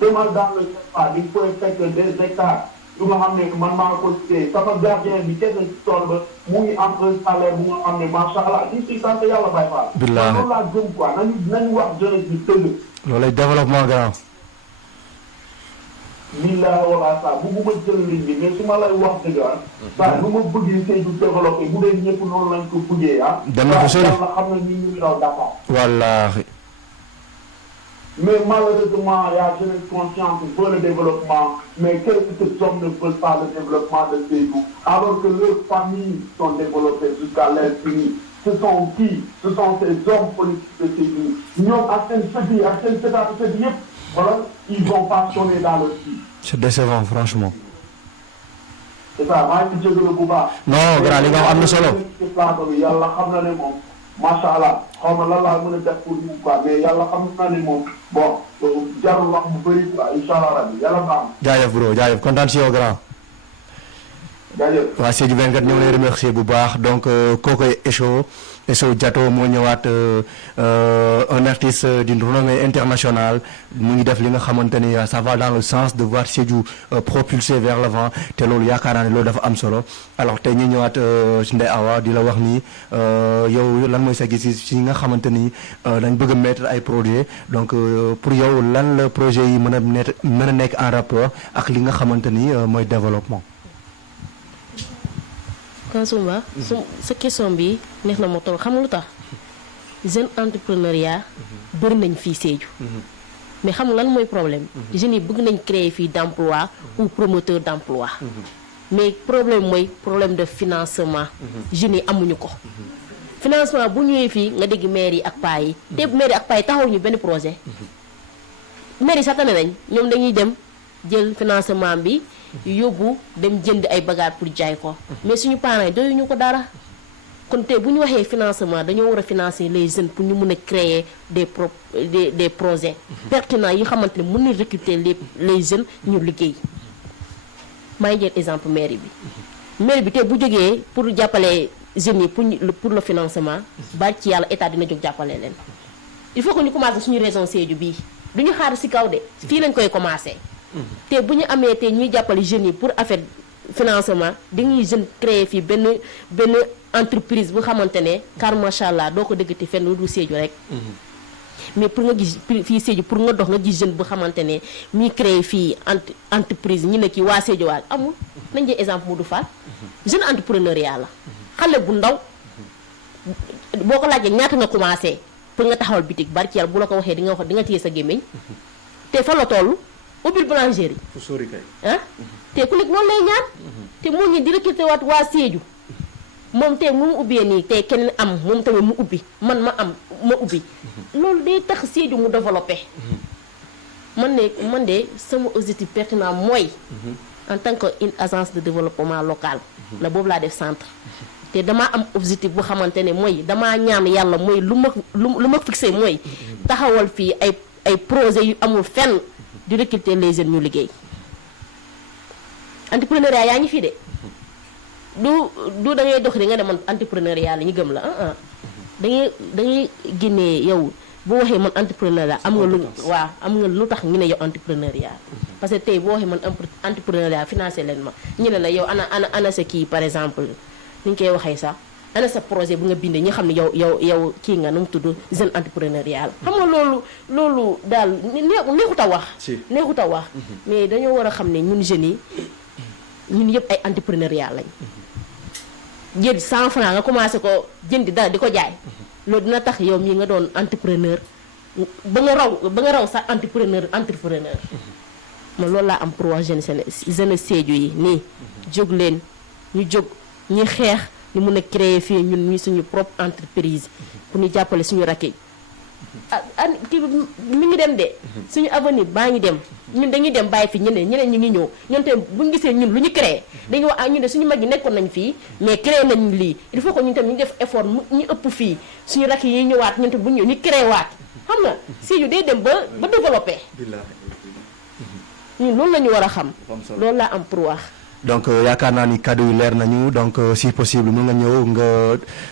demal dans le secteur bi nga koy fekk des hectares yu nga xam ne man maa ko cité sama gardien bi kese ci tool ba mu ngi am un salaire bu nga xam ne macha allah di si sant yàlla bay faal. Wallaahi loolu laa gëm quoi nañu wax jeunesse bi tëgg. loolay développement grand. billahi wala sa bugguma jël ligne bi mais su ma lay wax dëgg saa nu ma bëggee Sédhiou développé bu dee ñëpp noonu lañ ko bëggee dem na ko sori yàlla xam na nit ñu ngi daw Dakar. Wallaahi. mais malheureusement y a jeunesse consciente qui veut le développement mais quelques hommes ne veulent pas le développement de Sédhiou alors que leurs familles sont développées jusqu'à l'infini. Ce sont qui? Ce sont ces hommes politiques de Sédhiou ñoom ak seen sët yi ak seen sëtaatu sët yëpp. Voilà, ils vont pas sonner dans le ski. C'est décevant franchement. C'est ça, maa ngi jégalu bu baax. non grand li nga wax am na solo. yàlla xam na ne moom macha allah xaw ma lan laa mën a def pour ñu quoi mais yàlla xam na ne moom bon jarul wax bu bëri quoi incha allah rabi yàlla baax na. jaajëf bro jaajëf kontaan si yow grand. jaajëf. waa Sédhiou 24 ñoo ngi lay remercier bu baax donc kookoy ESO Diato moo ñëwaat un artiste d'une renommée internationale mu ngi def li nga xamante ni ça va dans le sens de voir Sédhiou propulsé vers l'avant te loolu yaakaar naa ne loolu dafa am solo alors tey ñu ñëwaat si Ndeye Awa di la wax ni yow lan mooy sa gis si nga xamante ni dañ bëgg a mettre ay projets donc pour yow lan la projet yi mën a nekk en rapport ak li nga xamante ni mooy développement. Kansoumba sa question bi neex na ma trop xam nga lu tax jeune entrepreneuriat bëri nañ fii Sédhiou mais xam nga lan mooy problème jeunes yi bëgg nañ créer fii d'emploi ou promoteur d'emploi mais problème mooy problème de financement jeunes yi amuñu ko financement bu ñëwee fii nga dégg maire yi ak paa yi te maire yi ak paa yi taxaw ñu benn projet maire yi satane nañ ñoom dañuy dem jël financement bi yóbbu dem jënd ay bagages pour jaay ko mais suñu parents yi doyuñu ko dara kon te bu ñu waxee financement dañoo war a financer les jeunes pour ñu mën a créer des projets pertinents yi xamante ne mën na recruter les jeunes ñu liggéey maa ngi jël exemple mairie bi te bu jógee pour jàppale jeunes yi pour le financement ba ci yàlla état dina jóg jàppale leen il faut que ñu commencer suñu région Sédhiou bii du ñu xaar ci kaw de fii lañ koy commencer te bu ñu amee te ñuy jàppale jeunes yi pour affaire financement dañuy jeune créer fii benn entreprise bu xamante ne car macha allah doo ko dëggati fenn lu dul Sédhiou rek mais pour nga gis fii Sédhiou pour nga dox nga gis jeune bu xamante ne muy créer fii entreprise ñu ne kii waa Sédhiou waa amul nañ jël exemple Modou Fall jeune entrepreneuriat la xale bu ndaw boo ko laajee ñaata nga commencé pour nga taxawal bitig bari ci yàlla bu la ko waxee di nga téye sa gémmiñ te fa la toll ubbil boulangerie fu sori kay te ku nekk loolu lay ñaan te moo ngi di recruter waat waa Sédhiou moom te mu ubbee nii te keneen am moom tamit mu ubbi man ma ubbi loolu day tax Sédhiou mu développé man de sama objectif pertinent mooy en tant que une agence de développement local la boobu laa def centre te damaa am objectif bu xamante ne mooy damaa ñaan yàlla mooy lu ma fixé mooy taxawal fii ay projets yu amul fenn di recruter les jeunes ñu liggéey entrepreneuriat yaa ngi fii de du da ngay dox di nga ne man entrepreneuriat la ñu gëm la dañuy génnee yow boo waxee man entrepreneuriat am nga lu tax ñu ne yow entrepreneuriat parce que tey boo waxee man entrepreneuriat financé leen ma ñu ne la yow ana sa kii par exemple ni ñu koy waxee sax ana sa projet bu nga bindee ñi xam ne yow kii nga nu mu tudd jeune entrepreneuriat la xam nga loolu daal neexut a wax neexut a wax mais dañoo war a xam ne ñun jeunes yi ñun yëpp ay entrepreneuriat lañ jënd 100 francs nga commencé ko jëndi dara di ko jaay loolu dina tax yow mii nga doon entrepreneur ba nga raw sax entrepreneur man loolu laa am pour wax jeune Sédhiou yi nii jóg leen ñu jóg ñi xeex ñu mun a créer fii ñun ñi suñu propre entreprise pour ñu jàppale suñu rakk yi kii mi ngi dem de suñu avenir baa ngi dem ñun dañuy dem bàyyi fi ñeneen ñu ngi ñëw ñoom tamit bu ñu gisee ñun lu ñu créé dañuy wax ñu ne suñu mag yi nekkoon nañ fii mais créé nañ lii il faut que ñun tamit ñu def effort ñu ëpp fii suñu rakk yi ñëwaat ñun tamit bu ñu ñëw ñu créé waat xam nga Sédhiou day dem ba développé ñun loolu la ñu war a xam loolu laa am pour wax. donc yaakaar naa ni kaddu yu leer nañu donc si possible mën nga ñëw nga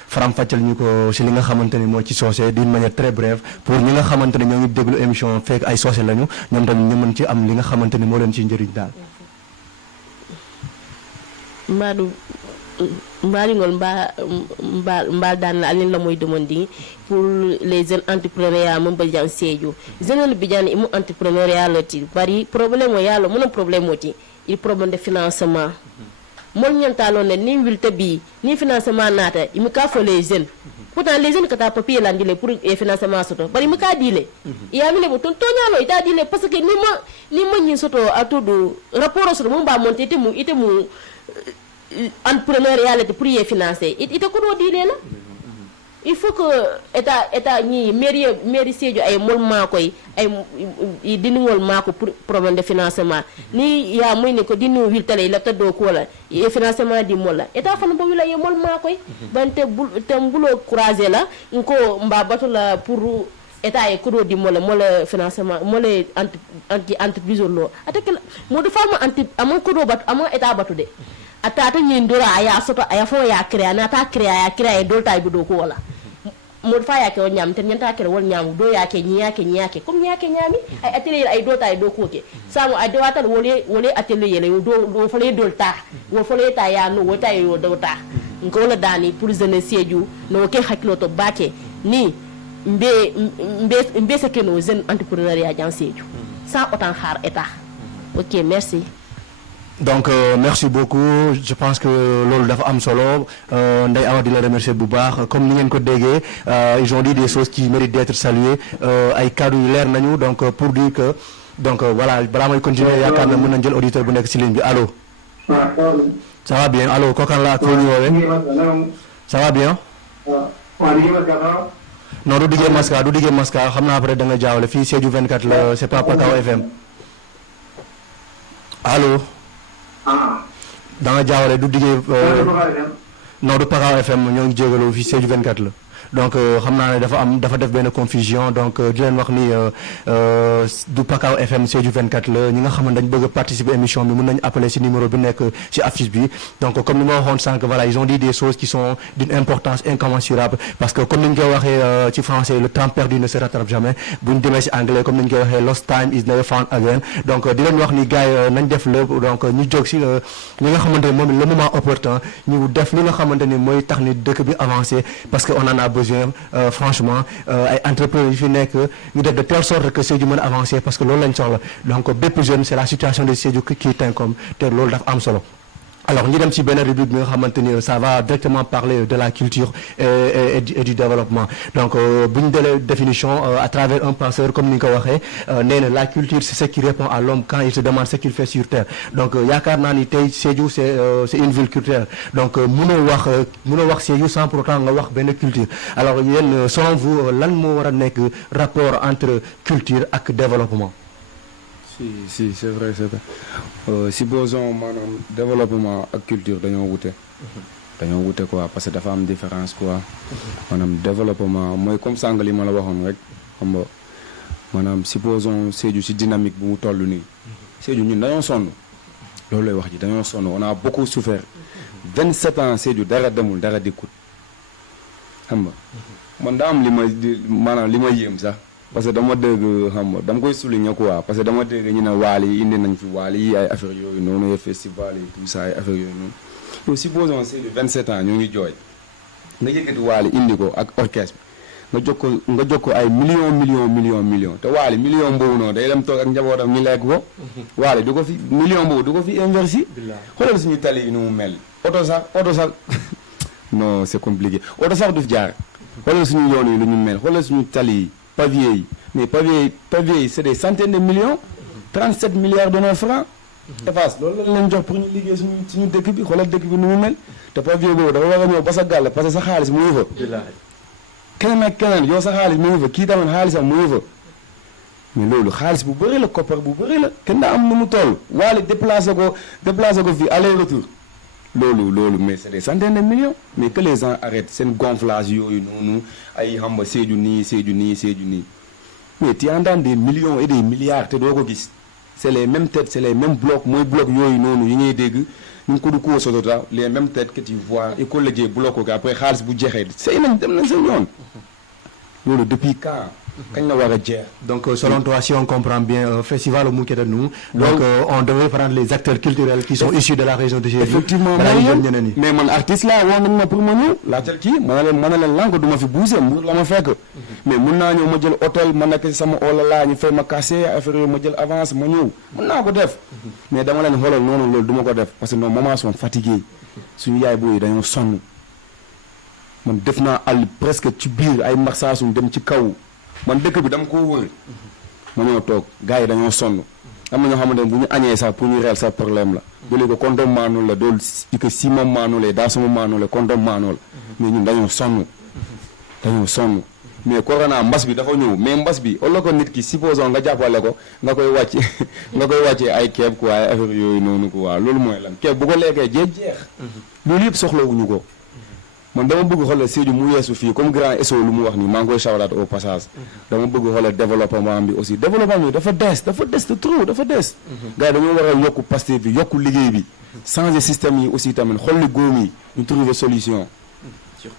faram-fàcceel ñu ko si li nga xamante ni mooy ci soose d'une manière très brève pour ñi nga xamante ni ñoo ngi déglu émission fekk ay soose lañu ñoom tamit ñu mën ci am li nga xamante ni moo leen ci njëriñ daal. mbaɗigol mbal dan alin la moy demanding pour les jeunes entrepreneuriat mo badian Sédhiou jeune bidiane imu entrepreneuriat lati bari problème o yalo mon problème oti il problème de financement mon nyantalo ne ni wilte bi ni financement nata imi ka fo les jeunes pourtant les jeunes kata papier la ndile pour e financement soto bari mi ka dile ya mi ne bo ton nyalo ita dile parce que ni ma nyin soto atudu rapport soto mo ba monter ite mu entrepreneuriat pour y financer ite ko do dile la il faut que état ni mairie Sédhiou ay mol makoy ay diningol mako pour problème de financement ni ya moy ne ko dinu wil tale la tado ko la e financement di mol la état fa no bo wila ye mol makoy bante bulo croiser la ko mba batu la pour état e ko do di mol financement mol entreprise lo atake modu fama amon ko do batu amon état batu de atata nyindura aya soto aya fo ya créer na ta créer e dolta bi do ko wala mod fa yake won nyam ten nyanta kere won nyam do yake nyake comme nyake nyami ay atelier ay dota ay do koke samu ay dewata wole atelier le do fole dolta wo fole ta ya no wota yo dota ngol dani pour jeune Sédhiou no ke hakilo to bake ni mbe se ke no jeune entrepreneuriat jan Sédhiou sans autant xaar état. OK, merci. donc merci beaucoup je pense que loolu dafa am solo Ndeye Awa di la remercier bu baax comme ni ngeen ko déggee ils ont dit des choses qui méritent d'être saluées ay kaddu yu leer nañu donc pour dire que donc voilà balaa may continuer yaakaar na mën nañ jël auditeur bu nekk ci ligne bi allo. ça va bien allo kookan la ak foo ñu woowee. ça va bien. non du diggee Maska xam naa après da nga jaawale fii Sédhiou 24 la c'est pas Pakao FM allo. da nga jaawale du diggee non du Pakao FM ñoo ngi jégalu fii Sédhiou 24 la donc xam naa ne dafa def benn confusion donc di leen wax ni du Pakao FM Sédhiou 24 la ñi nga xam ne dañ bëgg a participer émission bi mën nañu appeler ci numéro bi nekk ci affiche bi donc comme ni ma waxoon sànq voilà ils ont dit des choses qui sont d'une importance incommensurable parce que comme ni ñu koy waxee ci français le temps perdu ne se rattrape jamais bu ñu demee ci anglais comme ni ñu koy waxee lost time is never found again donc di leen wax ni gars yi nañ def lépp donc ñu jóg ci li nga xamante ne moom le moment opportun ñu def li nga xamante ni mooy tax ni dëkk bi avancé parce que on en a besoin franchement ay entrepreneurs yi fi nekk ñu def de telle sorte que Sédhiou mën a avancer parce que loolu lañ soxla donc bépp jeune c'est la situation de Sédhiou qui t'incombe te loolu dafa am solo. alors ñu dem ci benn rubrique bi nga xamante ni ça va directement parler de la culture et du développement donc bu ñu delee définition à travers un penseur comme ni nga ko waxee nee na la culture c'est ce qui répond à l'homme quand il se demande ce qu'il fait sur terre donc yaakaar naa ni tey Sédhiou c'est une ville culturelle donc mënoo wax Sédhiou sans pour autant nga wax benn culture alors yéen selon vous lan moo war a nekk rapport entre culture ak développement. si c'est vrai supposons maanaam développement ak culture dañoo wute quoi parce que dafa am différence quoi maanaam développement mooy comme sànq li ma la waxoon rek xam nga maanaam supposons Sédhiou ci dynamique bu mu toll nii Sédhiou ñun dañoo sonn loolu lay wax ji dañoo sonn on a beaucoup souffert 27 ans Sédhiou dara demul dara dikkut xam nga man daa am li ma yéem sax parce que dama dégg xam nga dama koy souligner quoi parce que dama dégg ñu ne waali yi indi nañ fi waali yi ay affaire yooyu noonu ay festival yi tout ça ay affaire yooyu noonu yow supposons c'est de 27 ans ñu ngi jooy nga yëkkati waali indi ko ak orchestre bi nga jox ko ay million te Wally million boobu noonu day dem toog ak njabootam ñu lekk ko Wally du ko fi million boobu du ko fi investi xoolal suñu tali yi nu mu mel oto sax non c'est compliqué oto sax du fi jaar xoolal suñu yoon yi lu ñu mel xoolal suñu tali yi pavier yi mais pavier yi c'est des centaines de millions 37 milliards de nos francs efface loolu lañ leen jox pour ñu liggéey suñu dëkk bi xoolal dëkk bi nu mu mel te pavier boobu dafa war a ñëw ba sa gàll parce que sa xaalis mu ngi fa keneen ak keneen yow sa xaalis mu ngi fa kii tamit xaalisam mu ngi fa mais loolu xaalis bu bëri la koppar bu bëri la kenn daa am nu mu toll Wally déplacé ko fii aller retour loolu mais c'est des centaines de millions mais que les gens arrêtent seen gonflage yooyu noonu ay xam nga Sédhiou nii mais tu entends des millions et des milliards te doo ko gis c'est les mêmes têtes c'est les mêmes blocs mooy bloc yooyu noonu yi ngay dégg ñu ngi ko du ko sotota les mêmes têtes que tu vois et ko lëjee bloc ko après xaalis bu jeexee sëy nañ dem nañ seen yoon loolu depuis quand kañ la war a jeex. Donc selon toi, si on comprend bien, festival au Mouketanou, donc on devrait prendre les acteurs culturels qui sont issus de la région de Sédhiou. Effectivement mais man artiste là woon nañ ma pour ma ñëw laajal kii mën na leen langue du ma fi bousee Mbour la ma fekk mais mun naa ñëw ma jël hôtel ma nekk sama olala ñu fay ma cassé affaire yooyu ma jël avance ma ñëw mën naa ko def mais dama leen xoolal noonu loolu du ma ko def parce que nos mamans sont fatiguées suñu yaay booy dañoo sonn man def naa àll presque ci biir ay marsaasum dem ci kaw man dëkk bi dama koo wër ma ñëw toog gars yi dañoo sonn am na ñoo xamante ne bu ñu añee sax pour ñu reel sax problème la jëlee ko kondom maanul la doolu que si ma maanulee daa sama maanulee kondom maanul mais ñun dañoo sonn mais corona mbas bi dafa ñëw mais mbas bi wala ko nit ki supposons nga jàppale ko nga koy wàccee ay keeb quoi ay affaire yooyu noonu quoi loolu mooy lan keeb bu ko lekkee jeex loolu yëpp soxlawuñu ko man dama bëgg xoolal Sédhiou mu yeesu fii comme grand eso lu mu wax nii maa ngi koy shawlaat au passage dama bëgg xoolal développement bi aussi développement bi dafa des de trop dafa des gars yi dañoo war a yokku Pastef bi yokku liggéey bi changer système yi aussi tamit xool li góom yi ñu trouver solution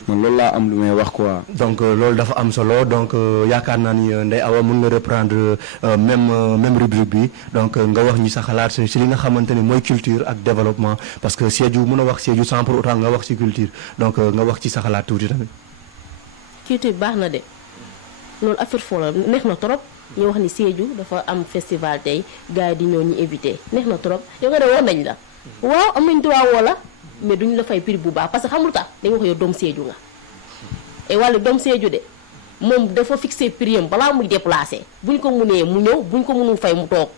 man loolu laa am lu may wax quoi. donc loolu dafa am solo donc yaakaar naa ni Ndeye Awa mën nga reprendre même rubrique bi donc nga wax ñu sa xalaat si li nga xamante ni mooy culture ak développement parce que Sédhiou mën a wax Sédhiou sans pour autant nga wax ci culture donc nga wax ci sa xalaat tuuti tamit. culture baax na de loolu affaire foo la neex na trop ñu wax ni Sédhiou dafa am festival tey gars yi di ñëw ñu invité neex na trop yow nga ne woon nañ la waaw am nañ droit woo la mais duñu la fay prix bu baax parce que xam lu tax dañu wax yow doom Sédhiou nga et wàllu doom Sédhiou de moom dafa fixé prix am balaa muy déplacé buñ ko munee mu ñëw buñ ko mënul fay mu toog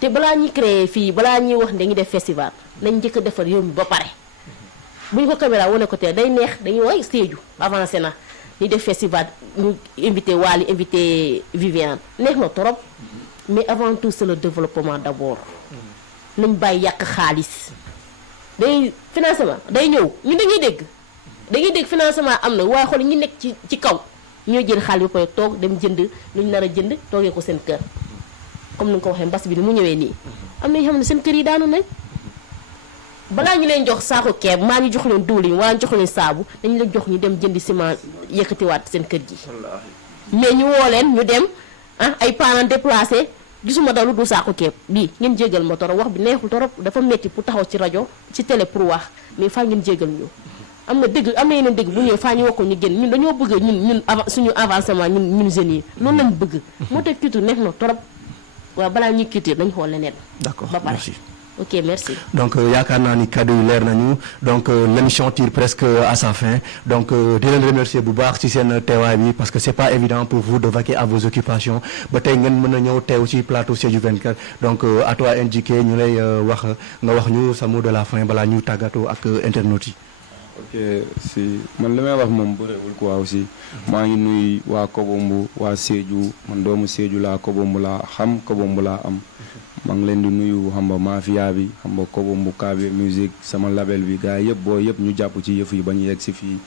te balaa ñuy créer fii balaa ñuy wax dañuy def festival nañ njëkk a defar yow mi ba pare buñ ko caméra wane ko te day neex dañuy wax Sédhiou avancé na ñu def festival ñu invité Wally invité Viviane neex na trop mais avant tout c'est le développement d'abord nañ bàyyi yàq xaalis day financement day ñëw ñun dañuy dégg financement am na waaye xool ñi nekk ci kaw ñooy jël xaalis ba koy toog dem jënd lu ñu nar a jënd toogee ko seen kër comme ni nga ko waxee mbas bi ni mu ñëwee nii am na ñoo xam ne seen kër yi daanu nañ balaa ñu leen jox saako keeb maa ñu jox leen diwlin waa ñu jox leen saabu dañu leen jox ñu dem jëndi ciment yëkkatiwaat seen kër gi mais ñu woo leen ñu dem ay parents déplacés gisuma dalu du saako keeb bii ngeen jégal ma torop wax bi neexul torop dafa metti pour taxaw ci rajo ci télé pour wax mais faa ngeen jégal ñu am na yeneen dëgg bu ñëwee faa ñu wax ko ñu génn ñun dañoo bëgg ñun suñu avancement ñun jeunes yi loolu lañ bëgg moo tax culture neex na torop waaw balaa ñuy culture dañ xool leneen d'accord ba pare merci. ok merci. donc yaakaar naa ni kaddu yi leer nañu donc l'émission tire presque à sa fin donc di leen remercier bu baax ci seen teewaay bi parce que c'est pas évident pour vous de vaquer à vos occupations ba tey ngeen mën a ñëw teew ci plateau Sédhiou 24 donc à toi NJK ñu lay wax nga wax ñu sa mot de la fin balaa ñu tàggatoo ak internautes yi. ok si man li may wax moom bëriwul quoi aussi maa ngi nuyu waa Kobombu waa Sédhiou man doomu Sédhiou laa Kobombu laa xam Kobombu laa am maa ngi leen di nuyu xam nga mafia bi xam nga Kobombu Kabe musique sama label bi gars yëpp boo yëpp ñu jàpp ci yëf yi ba ñu yegg si fii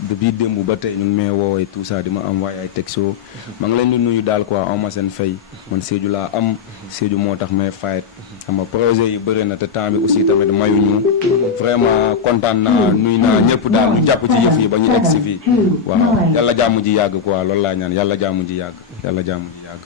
depuis démb ba tey ñu ngi may woowee tout ça di ma envoyé ay texto maa ngi leen di nuyu daal quoi am ma seen fay man Sédhiou laa am Sédhiou moo tax may fayet xam nga projet yi bëri na te temps bi aussi tamit mayuñu vraiment kontaan naa nuyu naa ñëpp daal ñu jàpp ci yëf yi ba ñu egg si fii waaw yàlla jàmm ji yàgg quoi loolu laa ñaan yàlla jàmm ji yàgg yàlla jàmm ji yàgg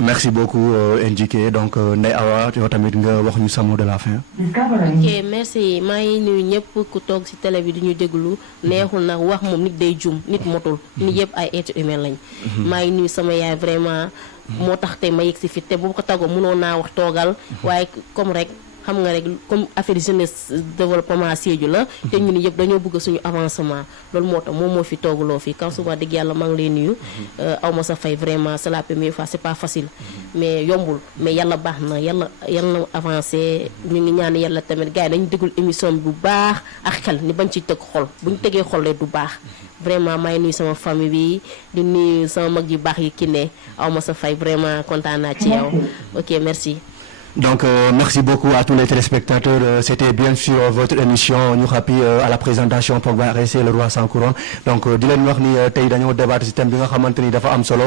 merci beaucoup NJK donc Ndeye Awa yow tamit nga wax ñu sa mot de la fin. ok merci maa ngi nuyu ñëpp ku toog ci télé bi di ñu déglu neexul nag wax moom nit day jum nit motul nit yëpp ay être humain lañ. maa ngi nuyu sama yaay vraiment moo tax tey ma yegg si fit te bu ko tagoo mënoon naa wax toogal waaye comme rek. xam nga rek comme affaire jeunesse développement Sédhiou la te ñun yëpp dañoo bëgg suñu avancement loolu moo tax moom moo fi toogaloo fii quand souvent dëgg yàlla maa ngi lay nuyu aw ma sa fay vraiment c'est la première fois c'est pas facile mais yombul mais yàlla baax na yàlla na avancé ñu ngi ñaan yàlla tamit gars yi dañu déglu émission bi bu baax ak xel ni bañ ci teg xol bu ñu tegee xol du baax vraiment maa ngi nuyu sama famille bi di nuyu sama mag yu baax yi ki ne aw ma sa fay vraiment kontaan naa ci yow ok merci. Donc merci beaucoup à tous les téléspectateurs. C'était bien sûr votre émission ñu xappi à la présentation Pogba RC le roi sans couronne. Donc di leen wax ni tey dañoo débattre ci thème bi nga xamante ni dafa am solo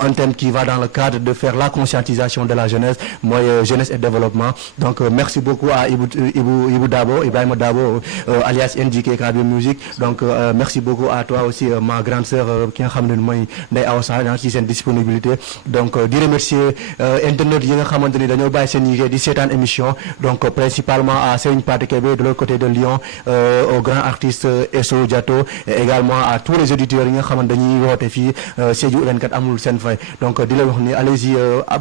un thème qui va dans le cadre de faire la conscientisation de la jeunesse mooy jeunesse et développement. Donc merci beaucoup à Ibou Dabo Ibrahima Dabo alias NJK Kabir Music. Donc merci beaucoup à toi aussi ma grande sœur ki nga xam ne mooy Ndeye Awa Sarr ci seen disponibilité. Donc di remercier internautes yi nga xamante ni dañoo bàyyi seen di seetaan émission donc principalement à Serigne Pathé Kébé de l'autre côté de Lyon au grand artiste Esso Diato et également à tous les auditeurs yi nga xamante dañuy woote fii Sédhiou 24 amul seen fay donc di la wax ni allez-y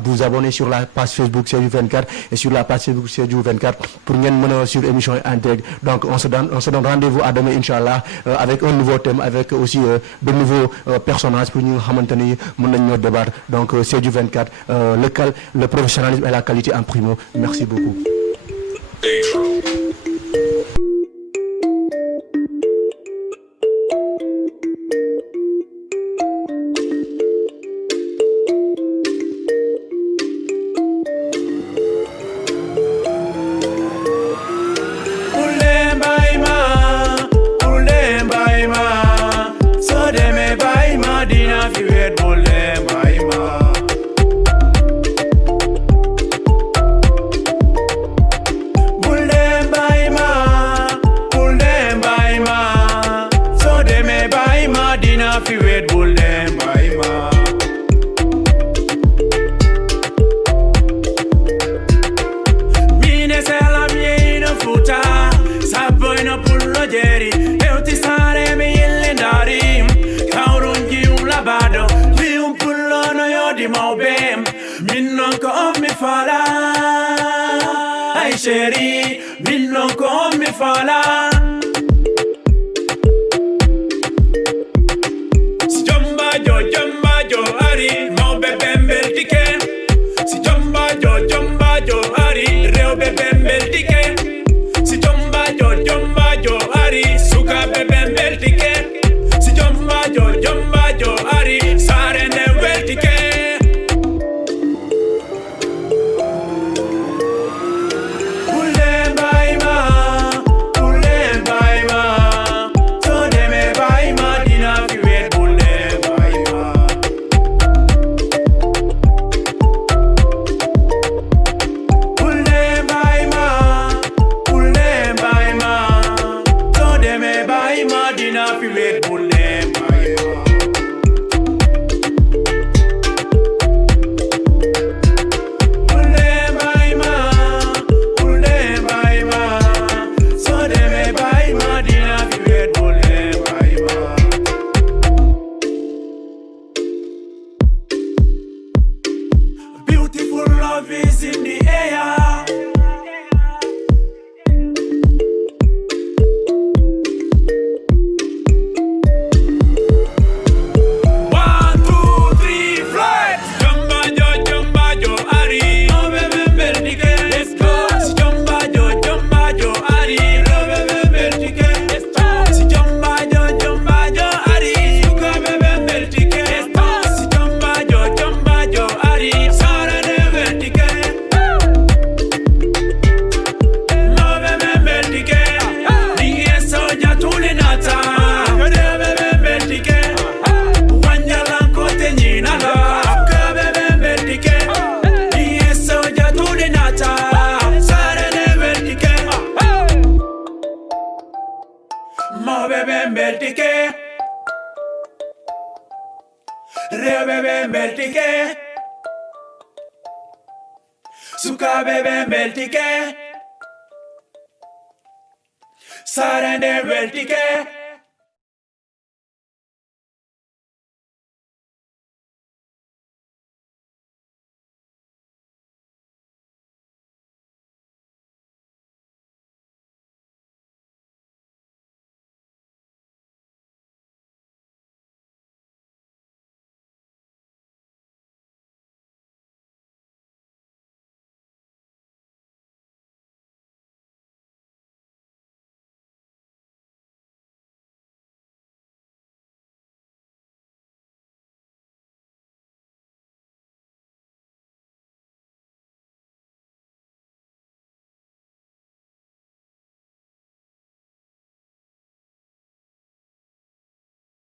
vous abonner sur la page Facebook Sédhiou 24 et sur la page Facebook Sédhiou 24 pour ngeen mën a suivre émission yi en direct donc on se donne rendez-vous à demain inchallah avec un nouveau thème avec aussi de nouveaux personnages pour ñi nga xamante ni mën nañ ñoo débattre donc Sédhiou 24 le professionnalisme et la qualité en primo. Merci beaucoup. Chérie, vino con mi fala. Si jamba yo ari, mo bebembel tike. Si jamba yo ari, reo bebembel tike. Si jamba yo ari, suka bebembel tike. Si jamba yo ari, sare ne wel tike. suka bebe beltike sarende beltike